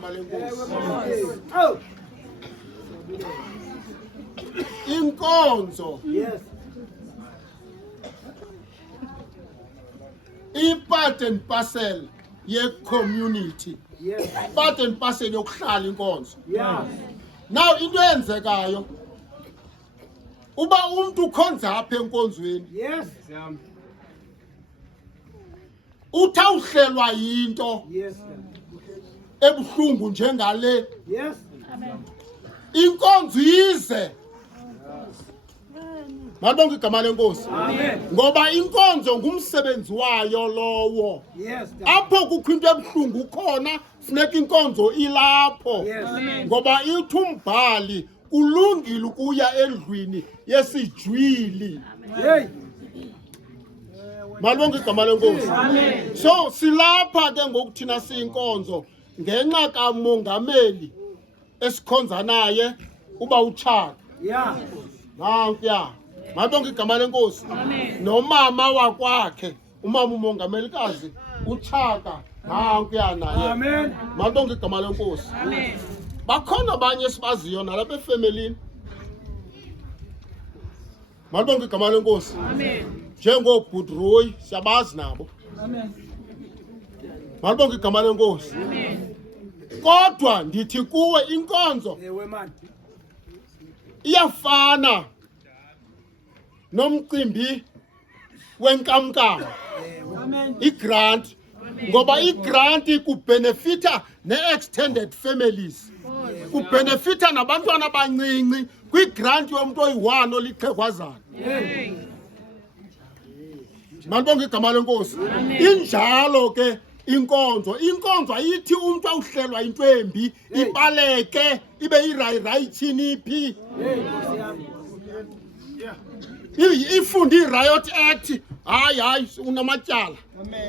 igama lenkosi. Oh, Inkonzo yes. i-part and parcel ye-community, Yes. part and parcel yokuhlala inkonzo. Yeah. Now into eyenzekayo uba umuntu ukhonza apha enkonzweni Yes. uthi awuhlelwa yinto Yes. ebuhlungu njengale Yes. inkonzo ize malibonke igama lenkosi ngoba inkonzo ngumsebenzi wayo lowo Yes. apho kukho into ebuhlungu khona funeka inkonzo ilapho Yes. ngoba ithi umbhali kulungile ukuya endlwini yesijwili Hey. malibonke igama lenkosi so silapha ke ngokuthina siyinkonzo ngenxa kamongameli esikhonza naye uba uChaka Yeah. nankuya malibonke igama lenkosi nomama wakwakhe umama umongamelikazi uChaka nankuya naye Amen. malibonke igama lenkosi bakhona abanye sibaziyo nalapha efemelini malibonke igama lenkosi njengobhudroyi siyabazi nabo malibonke igama lenkosi kodwa ndithi kuwe inkonzo Ewe man. iyafana nomcimbi wenkamnkam igrant ngoba igrant kubenefita ne-extended families kubenefita nabantwana abancinci kwigrant yomuntu oyi-1 olixhegwazana malibonke igama lenkosi injalo ke inkonzo ayithi umuntu awuhlelwa into embi ibaleke ibe irayithini phi ifunde i-riot act hayi unamatyala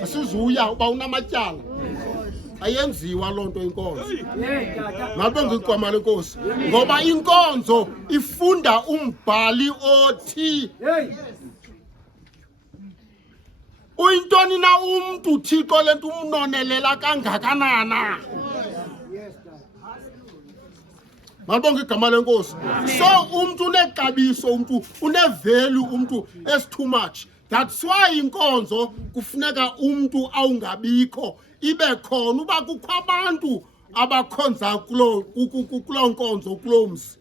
asizuya uba unamatyala ayenziwa loo nto inkonzo malibonke igama lenkosi ngoba inkonzo ifunda umbhali othi Hey. uyintoni na umntu Thixo le nto umnonelela kangakanana malibonke igama lenkosi so umntu unexabiso umntu unevalue umntu is too much that's why inkonzo kufuneka umntu awungabikho ibe khona uba kukho abantu abakhonza kuloo nkonzo kuloo mzi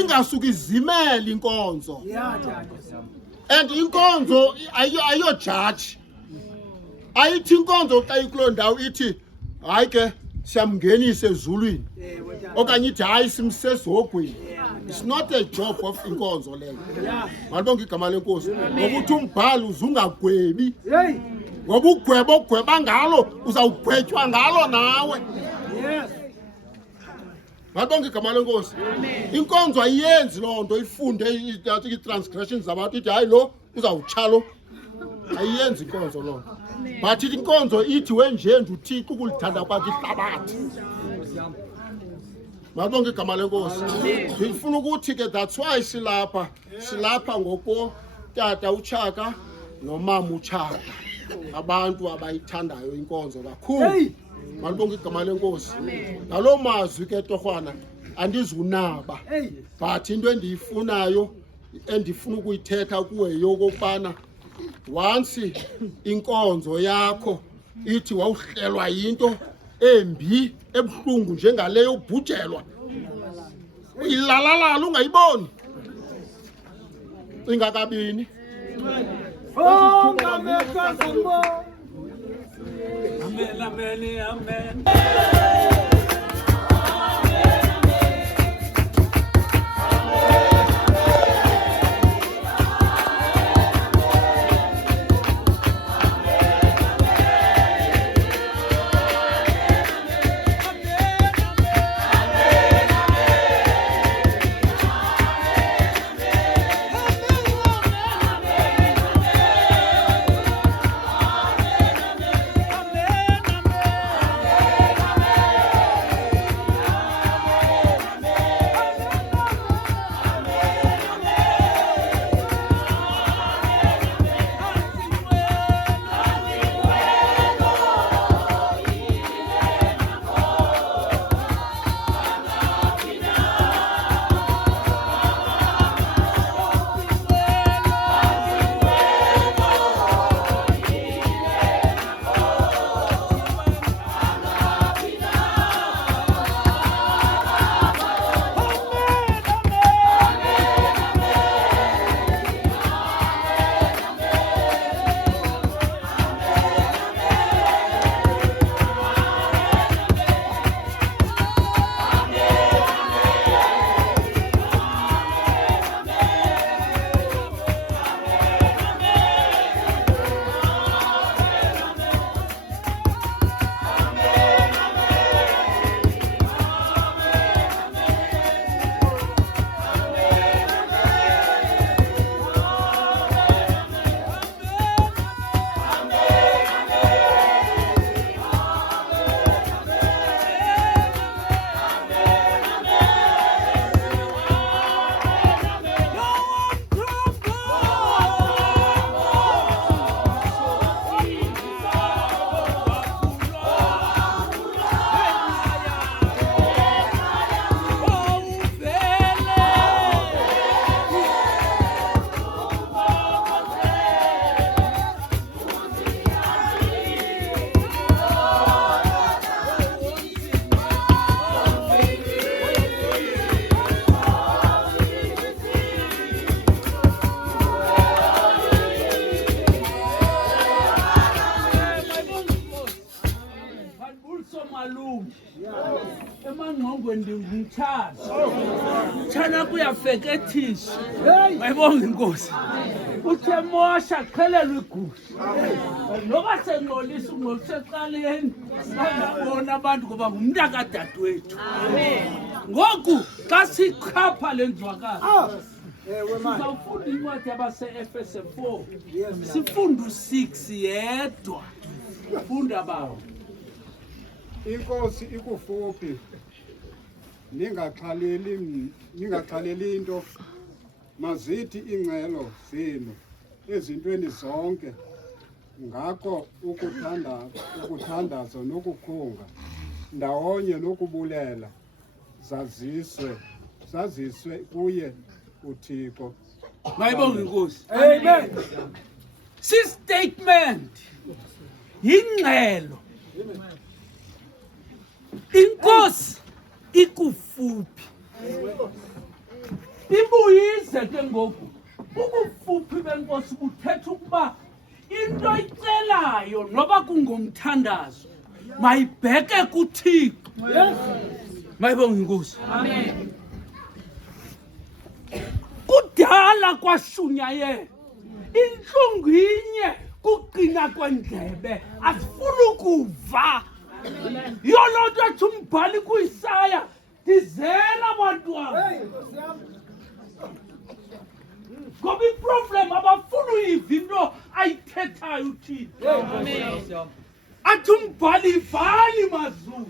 ingasuka izimele inkonzo and inkonzo ayojaji ayithi inkonzo xa ikuloo ndawo ithi hayi ke siyamngenisa ezulwini okanye ithi hayi simsezogweni. It's not a job of inkonzo leyo malibonke igama lenkosi ngoba uthi umbhali uzungagwebi ngoba ugweba ogweba ngalo uzawugwetywa ngalo nawe malibonke igama lenkosi inkonzo ayiyenzi loo nto ifunde i-transgressions zabantu ithi hayi lo uzawutshalo ayiyenzi inkonzo loo nto but inkonzo ithi wenje nje uThixo ukulithanda kwakhe ihlabathi malibonke igama lenkosi ngifuna ukuthi ke that's why silapha ngoko tata uChaka nomama uChaka abantu abayithandayo inkonzo kakhulu malibonke igama lenkosi ngaloo mazwi ke torhwana andizunaba but into endiyifunayo endifuna ukuyithetha kuwe yokubana once inkonzo yakho ithi wawuhlelwa yinto embi ebuhlungu njengaleyo ubhujelwa uyilalalala ungayiboni cinga kabini Amen. engqongweni ndingumtshazi tshana kuyafekethiswa mayibonga inkosi uthe mosha qhelelwe igusha noba sengxolisa ungxolisa ecaleni bangabona abantu ngoba ngumntakadadewethu ngoku xa sikhapha le nzwakazi sizawufunda incwadi yabase-efese 4 sifunda u-6 yedwa funda bawo. Inkosi ikufuphi, ningaxhaleli into, mazithi ingcelo zenu ezintweni zonke, ngako ukuthandaza nokukhunga, ndawonye nokubulela, zaziswe kuye uThixo. Mayibonge inkosi. Amen. Si-statement yingxelo. Inkosi ikufuphi. Ibuyize ke ngoku ubufuphi benkosi buthetha ukuba into icelayo noba kungomthandazo mayibheke kuThixo. Mayibonge inkosi. Amen. Kudala kwashunyayela inhlungu inye kuqina kwendlebe asifuna ukuva. Yolo nto ethi umbhali kuIsaya dizela bantwana ngoba iproblem abafuna uyiva into ayithethayo uThixo. Athi umbhali ivali mazulu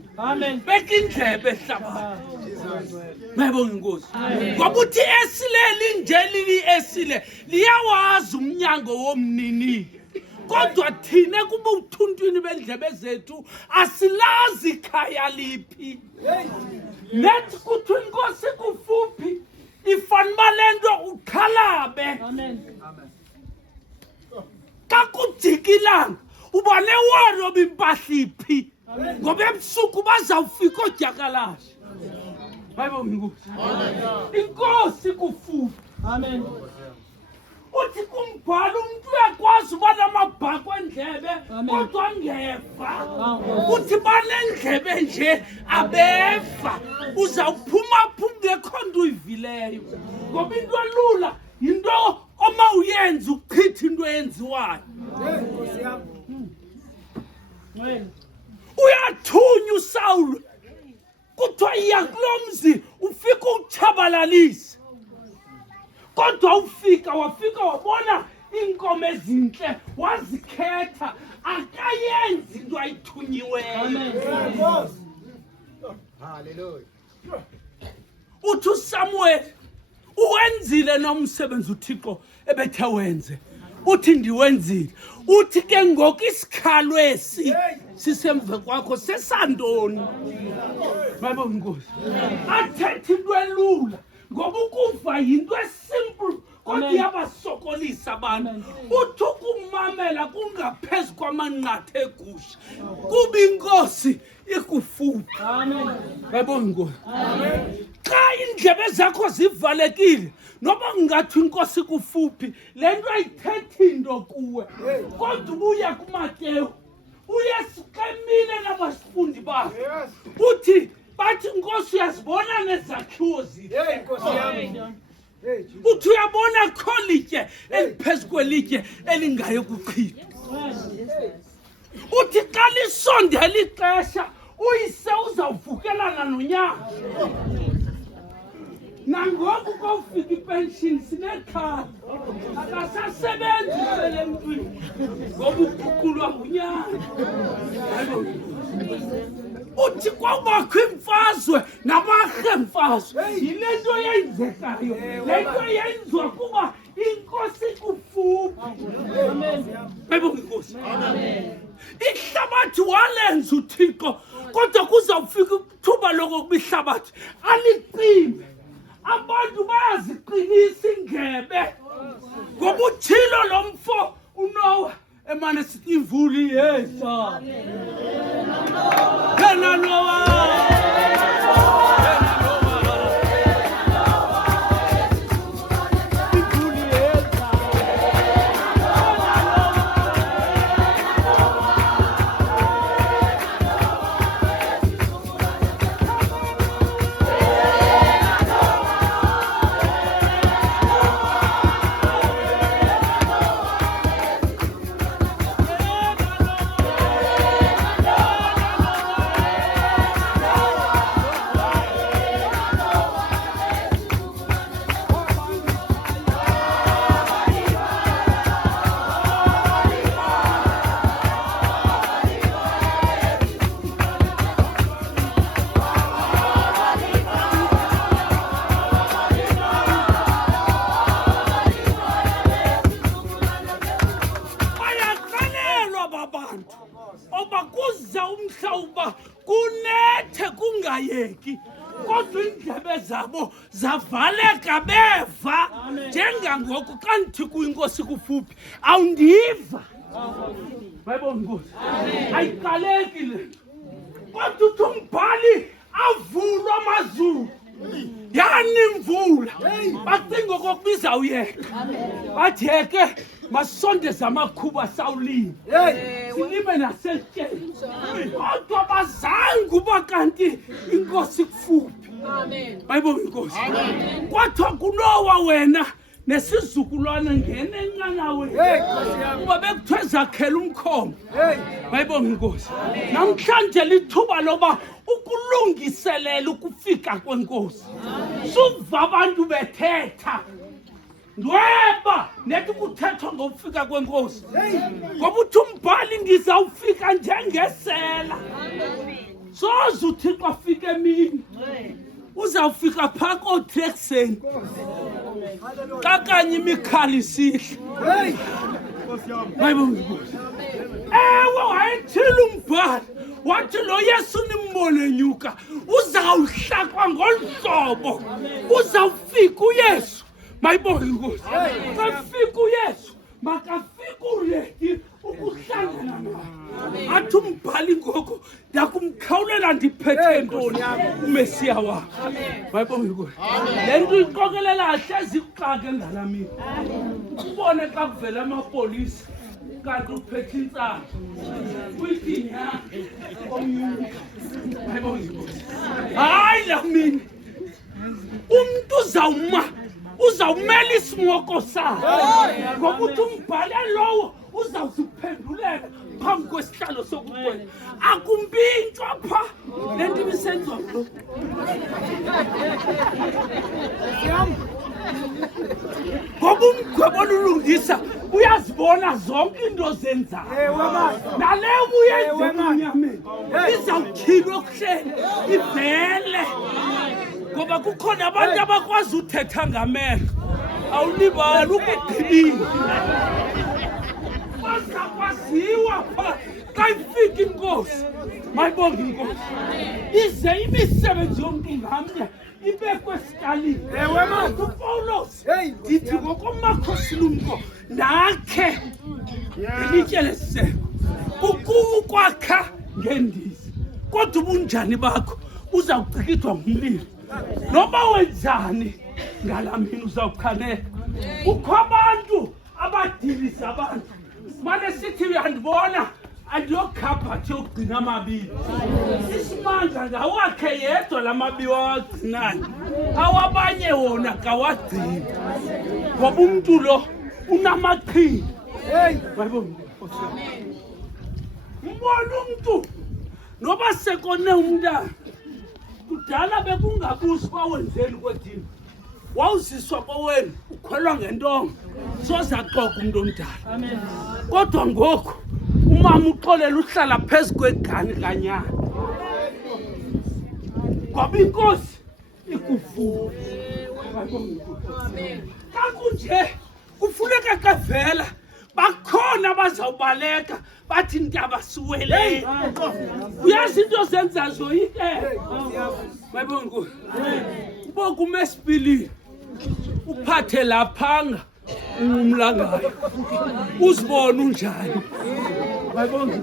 beka indlebe ehlabathi. Mayibonge inkosi. Ngoba uthi esileli njeli esile liyawazi umnyango womnini kodwa thina kuba uthuntwini bendlebe zethu asilazi ikhaya liphi. Nethi kuthi inkosi kufuphi ifanele lento ukhalabe. Xa kujikilanga uba newaro bimpahliphi ngoba ebusuku bazawufika odyakalashe. Mayibonge inkosi. Inkosi kufuphi. Amen. Uthi kumbhala umuntu uyakwazi uba namabhako endlebe kodwa ngeva. Uthi banendlebe nje abeva uzawuphuma ngekho nto uyivileyo ngoba into elula yinto oma uyenza ukuchitha into eyenziwayo. Uyathunya uSawule kuthiwa iya kulo mzi ufika utshabalalise kodwa wafika wabona iinkomo ezintle wazikhetha akayenzi into ayithunyiweyo. Haleluya. Uthi uSamuel uwenzile nomsebenzi uThixo ebethe wenze. Uthi ndiwenzile. Uthi ke ngoku isikhalo esi sisemva kwakho sesandoni. Mayibonge inkosi. Athethe into elula ngoba ukuva yinto esimple kodwa iyabasokolisa abantu. Uthi ukumamela kungaphezu kwamanqathe egusha kuba inkosi ikufuphi. Amen. Mayibonge inkosi. Amen. Xa indlebe zakho zivalekile noba ngathi inkosi kufuphi lento ayithethi into kuwe kodwa ubuya kuMateyu uyasiqemile nabasifundi bakhe uthi bathi inkosi uyazibona nezakhiwo zethu. Inkosi yami. Uthi uyabona kho litye eliphezu kwelitye elingayo kuchithwa. Uthi xa lisondela ixesha uyise uzawuvukelana nonyaka. Nangoku kofika ipension sinekhaya akasasebenzi phela emntwini ngoba uguqulwa ngunyaka. Uthi kwabakho imfazwe nabarhe mfazwe yile nto yenzekayo le nto yenziwa kuba inkosi kufuphi. Mayibonge inkosi. Ihlabathi walenza uThixo kodwa kuzawufika ithuba lokuba ihlabathi alicime. Abantu bayaziqinisa indlebe ngoba uthilo lo mfo uNoah emane sithi imvula iyeza. Yena Noah. uzawuba kunethe kungayeki kodwa indlebe zabo zavaleka beva njengangoku kanti kuyinkosi kufuphi awundiva bayibona inkosi ayiqaleki le kodwa uthi umbhali avulwa amazulu yani imvula bacinga okokubiza uyeka bathi yeke masondeze amakhuba sawulima silime nasetyeni kodwa bazange uba kanti inkosi kufuphi bayibona inkosi kwathiwa kunowa wena nesizukulwane ngene enqanawe kuba bekuthiwe zakhela umkhombo bayibona inkosi namhlanje lithuba loba ukulungiselela ukufika kwenkosi suva abantu bethetha ndweba nethi kuthethwa ngokufika kwenkosi ngoba uthi umbhali ngizawufika njengesela soze uthixo afike emini uzawufika phaa koothrekuseni xa kanye imikhali isihle bayibona inkosi ewe wayethile umbhali wathi lo Yesu nimbone enyuka uzawuhlakwa ngolu hlobo uzawufika uYesu mayibona inkosi kafika uYesu makafika uredi ukuhlangana naye athi umbhali ngoko ndakumkhawulela ndiphethe ntoni umesiya wakhe mayibona inkosi le nto iqokelela hlezi ikuxake ngalamini ubone xa kuvela amapolisa kanti uphethe intsana uyithini yakhe omnyuka mayibona inkosi hayi lamini umntu uzawumela isimoko sakhe ngoba uthi umbhale lowo uzawuziphendulela phambi kwesihlalo sokukhwela akumpintshwa pha le nto ibisenziwa lo ngoba umgwebo olulungisa uyazibona zonke into zenzayo naleyo ubuyenza emnyameni izawutyhilwa okuhleni ivele ngoba kukhona abantu abakwazi uthetha ngamehlo awulibali ukugqibile bazakwaziwa phaa xa ifika inkosi mayibonge inkosi ize imisebenzi yomntu ngamnye ibekwe esikalini upawulos ndithi ngokomakhosini ndakhe ngelitye lesiseko ukwakha ngendiza kodwa ubunjani bakho uzawucikithwa ngumlilo noba wenzani ngalamini uzawukhaneka kukho abantu abadilisa abantu mane sithi uyandibona andiyokhabhathi yokugcina amabili isimanga ngawakhe yedwa la mabili awagcinayo awabanye wona kawagcini ngoba umntu lo unamaqhinga mbona umntu noba sekone umntana kudala bekungabuzi uba wenzeni kwedini wawuziswa kowenu ukhwelwa ngentonga soze axoka umntu omdala kodwa ngoku umama uxolela uhlala phezu kwegani kanyana ngoba inkosi ikuvula kakunje kufuneka kavela bakhona bazawubaleka bathi ntaba siwele uyazi into zenza zoyike bayibona inkosi uboku umesipilini uphathe laphanga umlangayo uzibona unjani bayibona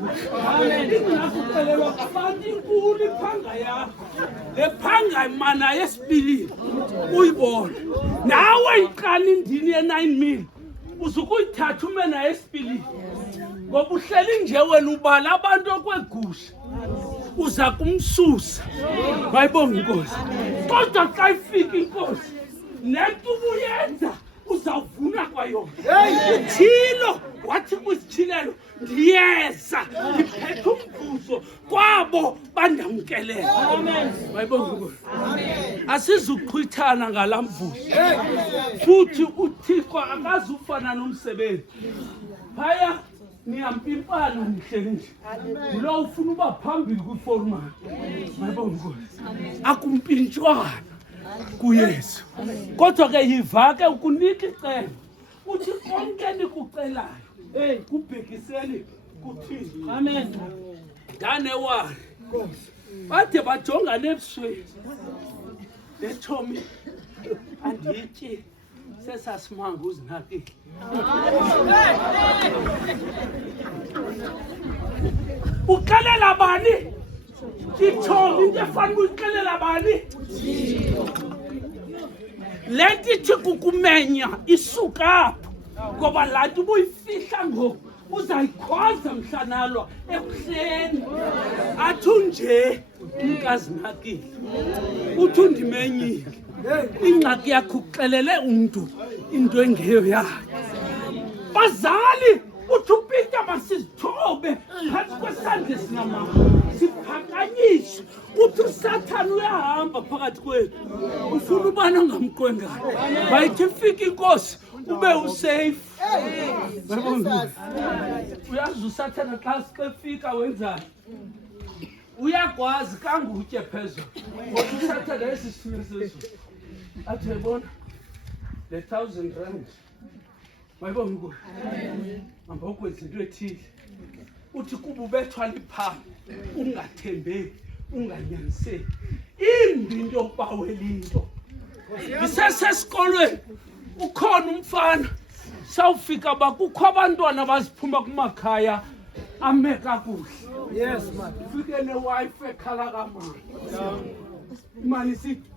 ingakuxelelwa abantu inkulu iphanga yakho le phanga imana yesipilini uyibona nawe iqala indini ye-9 mil uzukuyithatha umena yesipilini ngoba uhleli nje wena ubala abantu okwegusha uza kumsusa bayibonga inkosi kodwa xa ifika inkosi nento ubuyenza uzawuvuna kwayona uthilo wathi kwisithilelo ndiyeza ndiphethe umvuzo kwabo bandamkelela bayibonga inkosi asizuchithana ngala mvuzo futhi uthixo akazufana nomsebenzi phaya niyampimpana nihleli nje lo ufuna uba phambili kwiformat bayibonga inkosi akumpintshwana kuYesu kodwa ke yiva ke ukunika icebo uthi konke nikucelayo kubhekiseni kuthini amen dane wani bade bajongana ebusweni neThomi andityi sesasimanga uzinakile uxelela bani iThomi into efanele uyixelela bani le nto ithi kukumenya isuka apho ngoba laa nto ubuyifihla ngoku uzayikhwaza mhlanalwa ekuseni athi unje umkazinakile uthi undimenyile ingxaki yakho uxelele umntu into engeyo yakhe bazali uthi uPeter masizithobe phantsi kwesandla sinamama siphakanyiswe uthi uSathane uyahamba phakathi kwethu ufuna ubana ngamqwengana bayithi fika inkosi ube usafe uyazi uSathane xa sifika wenzani uyakwazi kangutye phezulu ngoba uSathane esisifile sezulu athi yabona le 1,000 rand mayibona ukuthi hamba ukwenza into ethile uthi kuba ubethwa liphanga ungathembeki unganyaniseki imbi into yokubawela ngisesesikolweni ukhona umfana sawufika bakukho abantwana abaziphuma kumakhaya ame kakuhle yes man ufike newife ekhala kamama imali isithi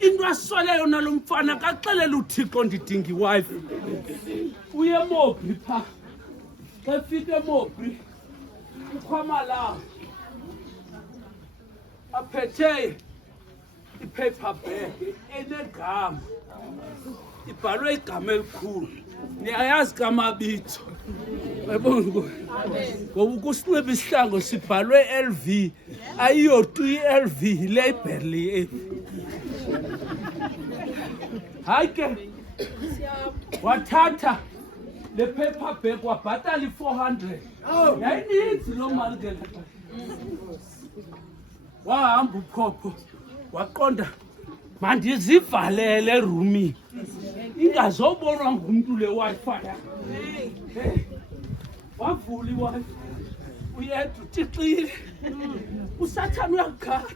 into asweleyo nalo mfana kaxelela uThixo ndidinga iwife uye eMobri pha xa fika eMobri ukhwama lawo aphethe ipaper bag enegama ibhalwe igama elikhulu niyayazi kaMabitso bayibona ngoba ukusinxiba isihlangu sibhalwe LV ayiyotu iLV label hayi ke wathatha le paper bag wabhatala i400 yayininzi loo mali ke wahamba uphopho waqonda mandizivalele erumini ingazobonwa ngumntu le wifi yakhe wavula iwifi uyedwa utixile uSathane uyakukhatha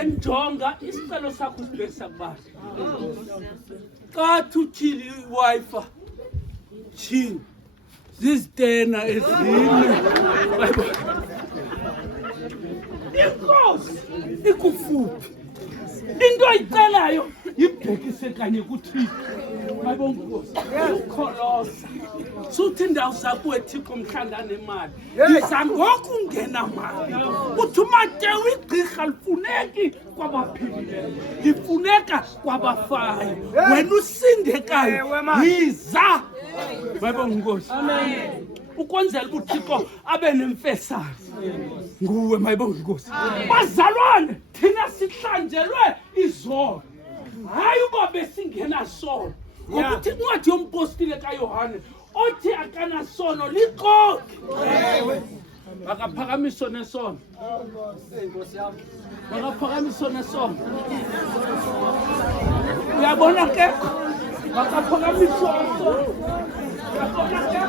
enjonga isicelo sakho sibhekisa kubani kathi utyhile iwifi tyhini zizitena ezine inkosi ikufuphi into ayicelayo yibhekise kanye kuThixo mayibonga inkosi ukholosa suthi indawo zakuwe Thixo mhlanda nemali yiza ngoku ungena mali uthi uMateyu igqirha lifuneki kwabaphilileyo lifuneka kwabafayo wena usindekayo yiza mayibonga inkosi amen ukwenzela uThixo abe nemfesazi nguwe mayibonga inkosi bazalwane thina sihlanjelwe izolo hayi uba besingena sono ngokuthi incwadi yompostile kaYohane othi akanasono liqoqi bakaphakamiso nesono bakaphakamiso nesono uyabona ke bakaphakamiso nesono uyabona ke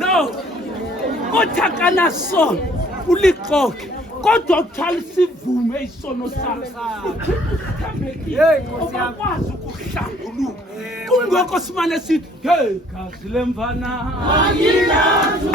no othi akanasono uliqoqi kodwa uthwala sivume isono sakho obakwazi ukuhlambuluka kungekho simane sithi hey gazi lemvana ayinathu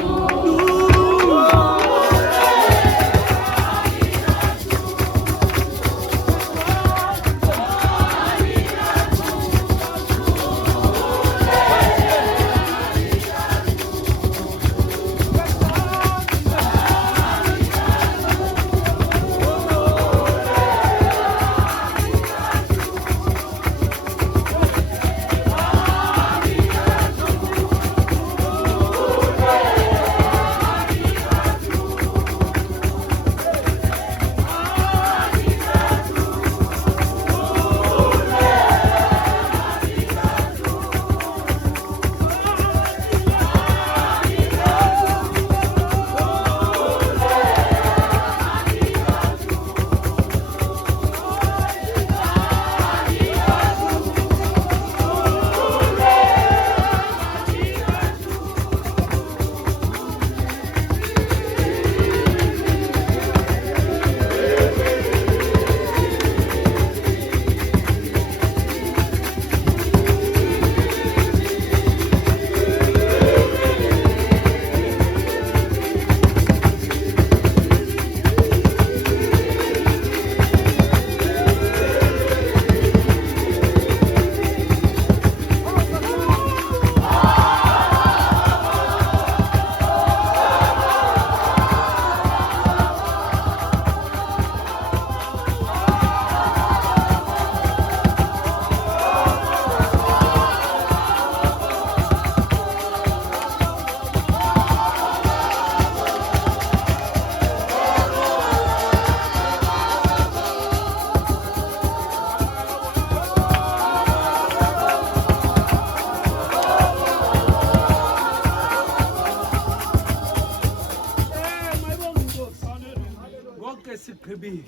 imibili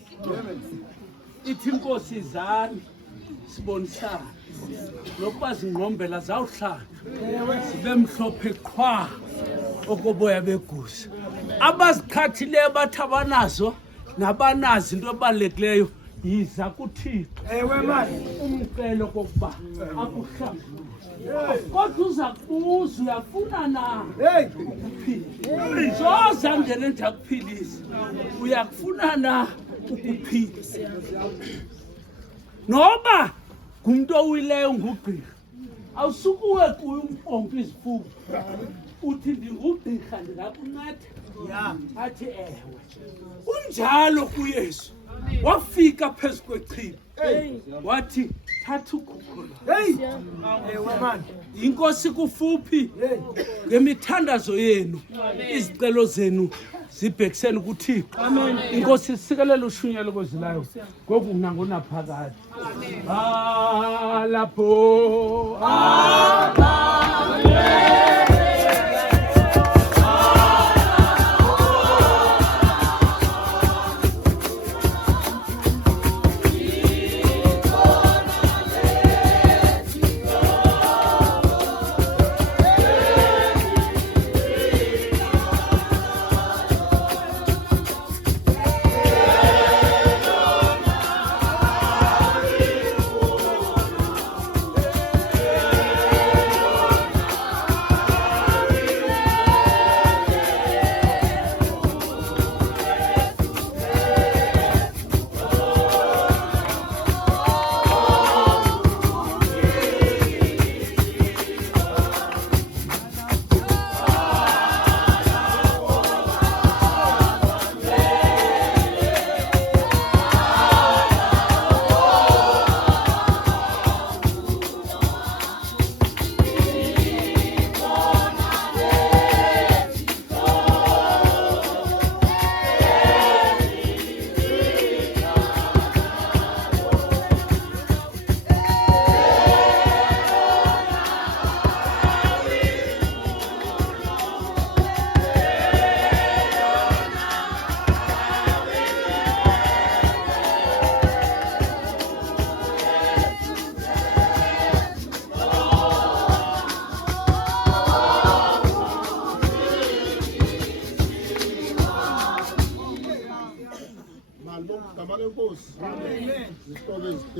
ithi inkosi izani sibonisana nokuba zingqombela zawuhlanjwa zibe mhlophe qhwa okoboya begusa abazikhathileyo bathi abanazo nabanazi into ebalulekileyo yiza kuThixo umcelo kokuba akuhlambulule kodwa uza kubuza uyafuna na ukuphila zoza ngene ndiyakuphilisa uyakufuna na ukuphila noba ngumntu owileyo ngugqirha awusukuwe kuyo umpompi izifuba uthi ndingugqirha ndingakunceda athi ewe unjalo kuyesu wafika phezu kwechibi wathi thatha ukhukhula inkosi kufuphi ngemithandazo yenu izicelo zenu zibhekisene kuThixo inkosi isikelela ushunyelo kwezilayo ngoku nangonaphakade lapho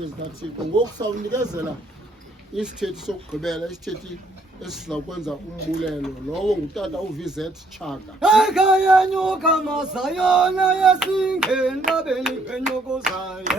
zikaThixo ngoku sawunikezela isithethi sokugqibela isithethi esizakwenza umbulelo lowo ngutata uVZ Chaka ekhayanyuka masayona yasingenqabeni enyokozayo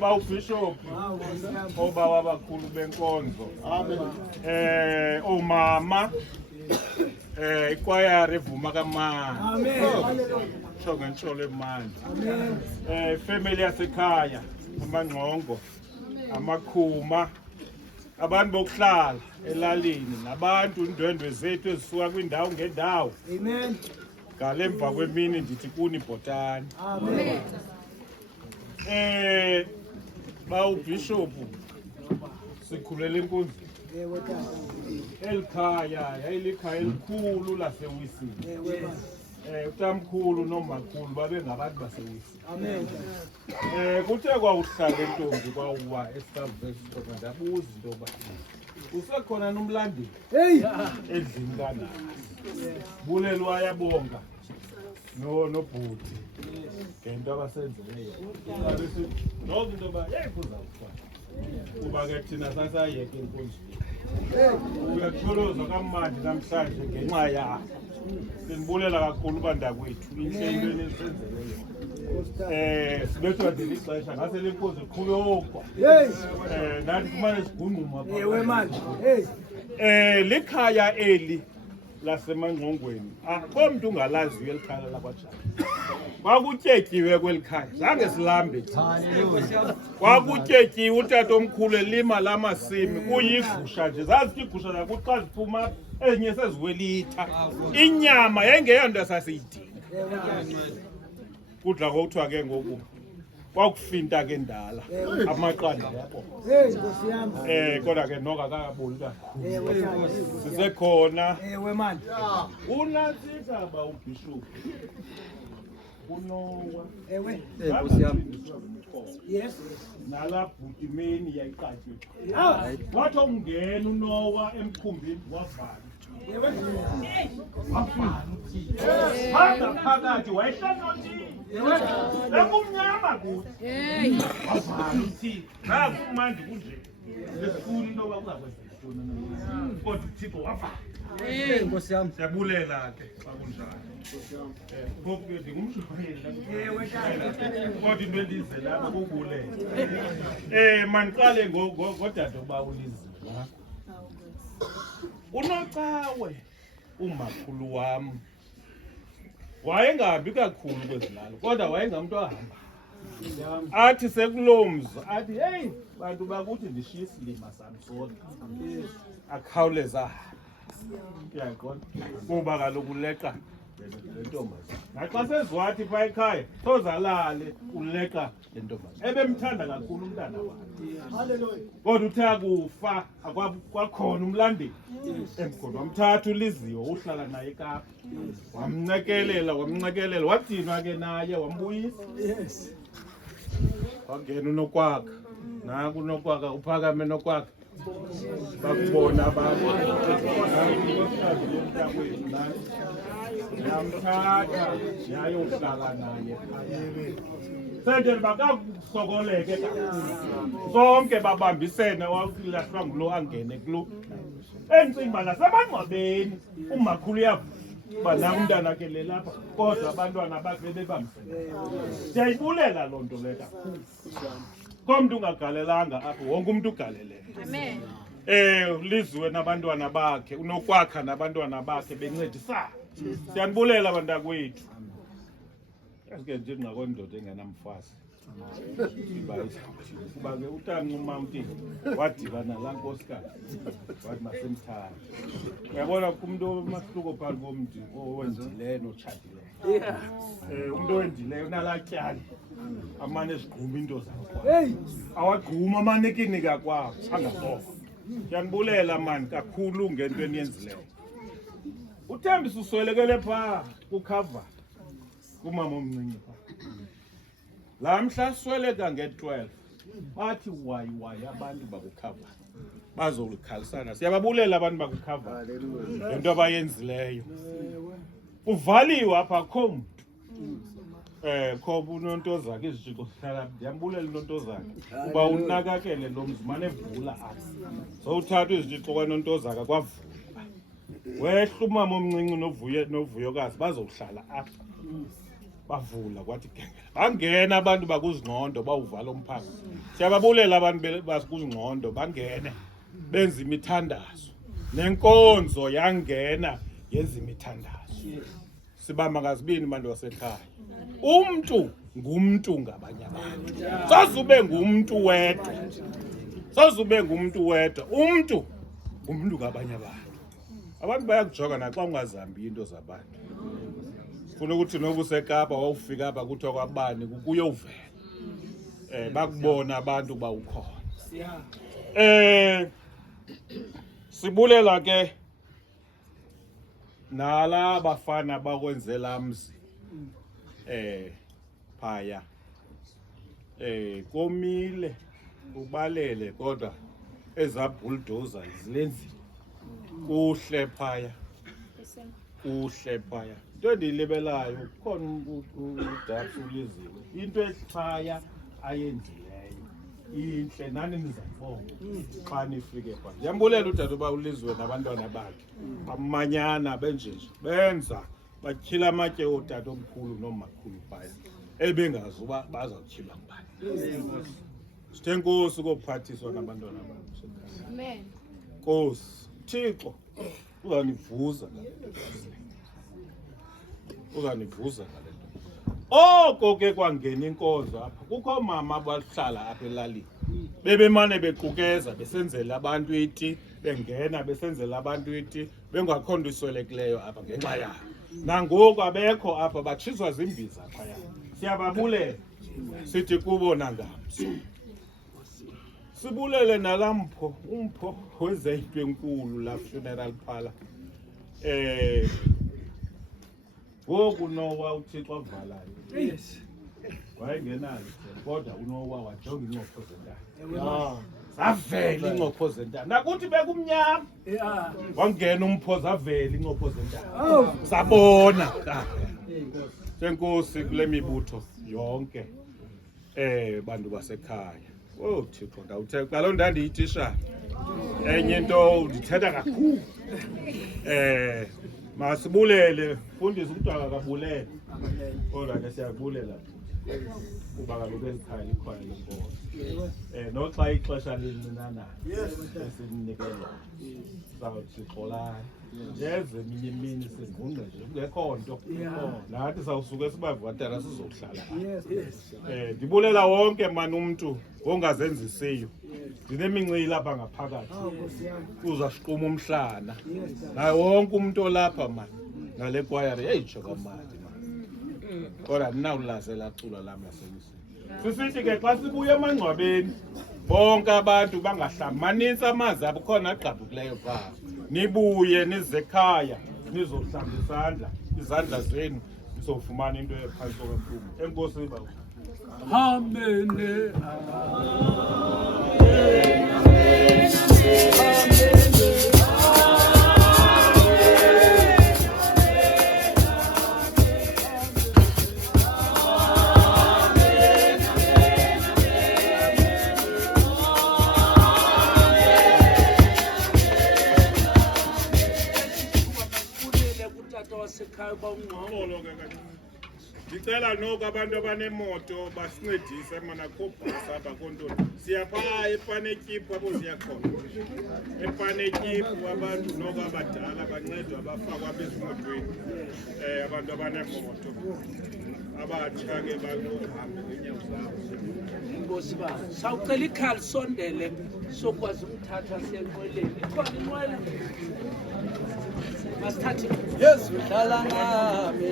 bawubishop oba wabakhulu benkonzo omama ikwayara evuma kamandi sho ngentsholo emandi family yasekhaya amangqongo amakhuma abantu bokuhlala elalini nabantu indwendwe zethu ezisuka kwindawo ngendawo Amen. ngale emva kwemini ndithi kuni bhotani Amen. bawubhishophu sikhulele inkunzi Ewe tata. elikhaya yayilikhaya elikhulu lasewisini utamkhulu nomakhulu babengabantu basewisini Amen. kuthe kwawuhlala entombi kwawuwa esavesitoka ndabuza into yoba usekhona nomlandeli Hey. endlini kanasi bulelo wayabonga nobhuti ngento abasenzileyo nonke into yoba yeyi kuzawuthwala kuba ke thina sasayeka inkunzi uyatholoza kamandi namhlanje ngenxa yakho sinibulela kakhulu bandakwethu inhle into enisenzeleyo sibethwa ndini ixesha ngase le nkozi iqhubekwa nathi kumane sigungquma Ewe manje. Hey. likhaya eli lasemangqongweni akho mntu ungalaziyo eli khaya lakwaJama kwakutyekiwe kweli khaya zange silambe kwakutyekiwe utata omkhulu elima lamasimi kuyigusha nje zazithi iigusha zakuxa ziphuma enye seziwelitha inyama yayingeyonto esasiyidinga kudla kokuthiwa ke ngoku kwakufinta ke ndala amaqanda yabo Hey, Nkosi yami. kodwa ke noka kakaboli kakhulu Ewe tata. sisekhona Ewe manje. unantsika ba ubishop unowa Ewe. Nkosi yami Yes. nalabhutimeni yayiqatyiwe Ah. wathi ongena unowa emkhumbini wavala wavala uthini hamba phakathi wayehlanothini ekumnyama kuthi wavala uthini naku umandi kunje lesifuna into yoba kuzakwenzeka ntoni kodwa uthixo wavala Nkosi yami. siyabulela ke bakunjani ngoku ke ndingumshayeli kodwa into endize lapha kubulela mandiqale ngodade oba uliziwe lakho unocawe umakhulu wam wayengahambi kakhulu kwezilalo kodwa wayengamntu ahamba athi sekuloo mzi athi heyi bantu bakuthi ndishiye isilima sam sodwa akhawuleza uyaqonda kuba kaloku uleqa le ntombazana naxa seziwathi phaa ekhaya sozalale uleqa le ntombazana ebemthanda kakhulu umntana wakhe kodwa uthe akufa kwakhona umlandeli emkhulu wamthatha uliziwe uhlala naye eKapa wamncekelela wadinwa ke naye wambuyisa wangena unokwakha naku unokwakha uphakame nokwakha bakubona abantu yamthatha yayohlala naye senteni bakasokoleke kakhulu sonke babambisene walahlwa ngulo angene kulo endicinga nasemangcwabeni umakhulu uyavuba nam umntana ke le lapha kodwa abantwana bakhe bebambisene ndiyayibulela loo nto le kakhulu komntu ungagalelanga apho wonke umntu ugaleleyo uliziwe nabantwana bakhe unokwakha nabantwana bakhe bencedisana siyanibulela bantakwethu ke nje ngingakondoda engenamfazi kuba ke utanca umountain wadibana laa nkosikazi wathi masemthanda uyabona kumntu omahluko phakathi komntu owendileyo notshatileyo umntu owendileyo unalaa tyali amane ezigquma into zakho awagquma amane ekinika kwabo angasofa ndiyanibulela mani kakhulu ngento eniyenzileyo uthembisa uswelekele phaa kukhava kumama omncinci phaa laa mhla sweleka nge-12 bathi wayi abantu bakukhava bazolukhalisana siyababulela abantu bakukhava ngento abayenzileyo uvaliwe apha akho mntu khoba unontozakhe izitshixo sihlala ndiyambulela unontozakhe uba unakakele lo mzi mane evula apha sowuthathwa izitshixo kwanontozakhe kwavulwa wehla umama omncinci novuyokazi bazowuhlala apha bavula kwathi gengela bangena abantu bakuzingqondo bawuvala umphanga siyababulela abantu bakuzingqondo bangene benza imithandazo nenkonzo yangena yenza imithandazo sibamba ngazibini abantu basekhaya umuntu ngumntu ngabanye abantu sazube ngumuntu wedwa umuntu ngumuntu ngabanye abantu bayakujoga naxa ungazambi into zabantu funa ukuthi noba useKapa wawufika apha kuthiwa kwabani kuyovela bakubona abantu ba ukhona sibulela ke nala bafana bakwenzela mzi phaya komile ubalele kodwa eza bulldozer zilenzile kuhle phaya into endiyilibelayo kukhona uDapsu uliziwe into ephaya ayendileyo inhle nani nizayibona xa nifike phaa ndiyambulela udade uba uliziwe nabantwana bakhe bamanyana benjenje benza batyhila amatye oodade omkhulu noomakhulu phaya ebengazi uba bazawutyhilwa ngubani sithe nkosi ukophathiswa nabantwana bakhe amen nkosi Thixo uzanivuza ngale nto oko ke kwangena inkonzo apha kukho mama abahlala apha elalini bebemane bequkeza besenzela abantu iti bengena besenzela abantu iti bengakho nto iswelekileyo apha ngenxa yabo nangoku abekho apha batshiswa zimbiza phaya siyababulela sithi kubo nangamso sibulele nalampho umpho wezeyinto enkulu la funeral phala ngoku Nowa uThixo avalayo yes wayengenayo kodwa uNowa wajonga incopho zentana zavela incopho zentana nakuthi bekumnyama wangena umpho zavela incopho zentana sabona senkosi kule mibutho yonke bantu basekhaya oh Thixo ngawuthe kaloku ndandiyitishana enye into ndithetha kakhulu masibulele fundisa ukuthi akabulele kodwa ke siyabulela kuba kaloku ezikhaya likhona lenkonzo noxa ixesha lincinanayo esininikela sawuthi xolani yeze eminye imini sizingqungqe nje kungekho nto nathi sawusuke sibavadala sizokuhlala ndibulela wonke mani umntu ongazenzisiyo ndinemincili apha ngaphakathi uzasiquma umhlana naye wonke umuntu olapha mani ngale kwayari yeyijokamali mani kodwa ndinawulazela cula lam lasemsini sisithi ke xa sibuya emangcwabeni bonke abantu bangahlanganisi amazi abo khona agqabukileyo phaa nibuye nize ekhaya nizohlamba izandla zenu nizofumana into ephantsi kwempumlo enkosi baba amen ndicela noko abantu abanemoto basincedise mana khobhasi apha kontoni siyaphaa epanetyipu apho siyakhona epanetyipu abantu noko abadala bancedwa abafakwa bezimotweni abantu abanemoto abatsha ke banohambe ngeenyawo zabo inkosi baba sawucela ikhali sondele sokwazi ukuthatha senqweleni ikhona inqwele masithathe yesu dlala ngami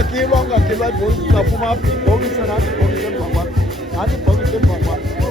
ungagilwa ibhokisi ungaphuma apha ibhokisi nathi ibhokisi emva kwakho nathi ibhokisi emva kwakho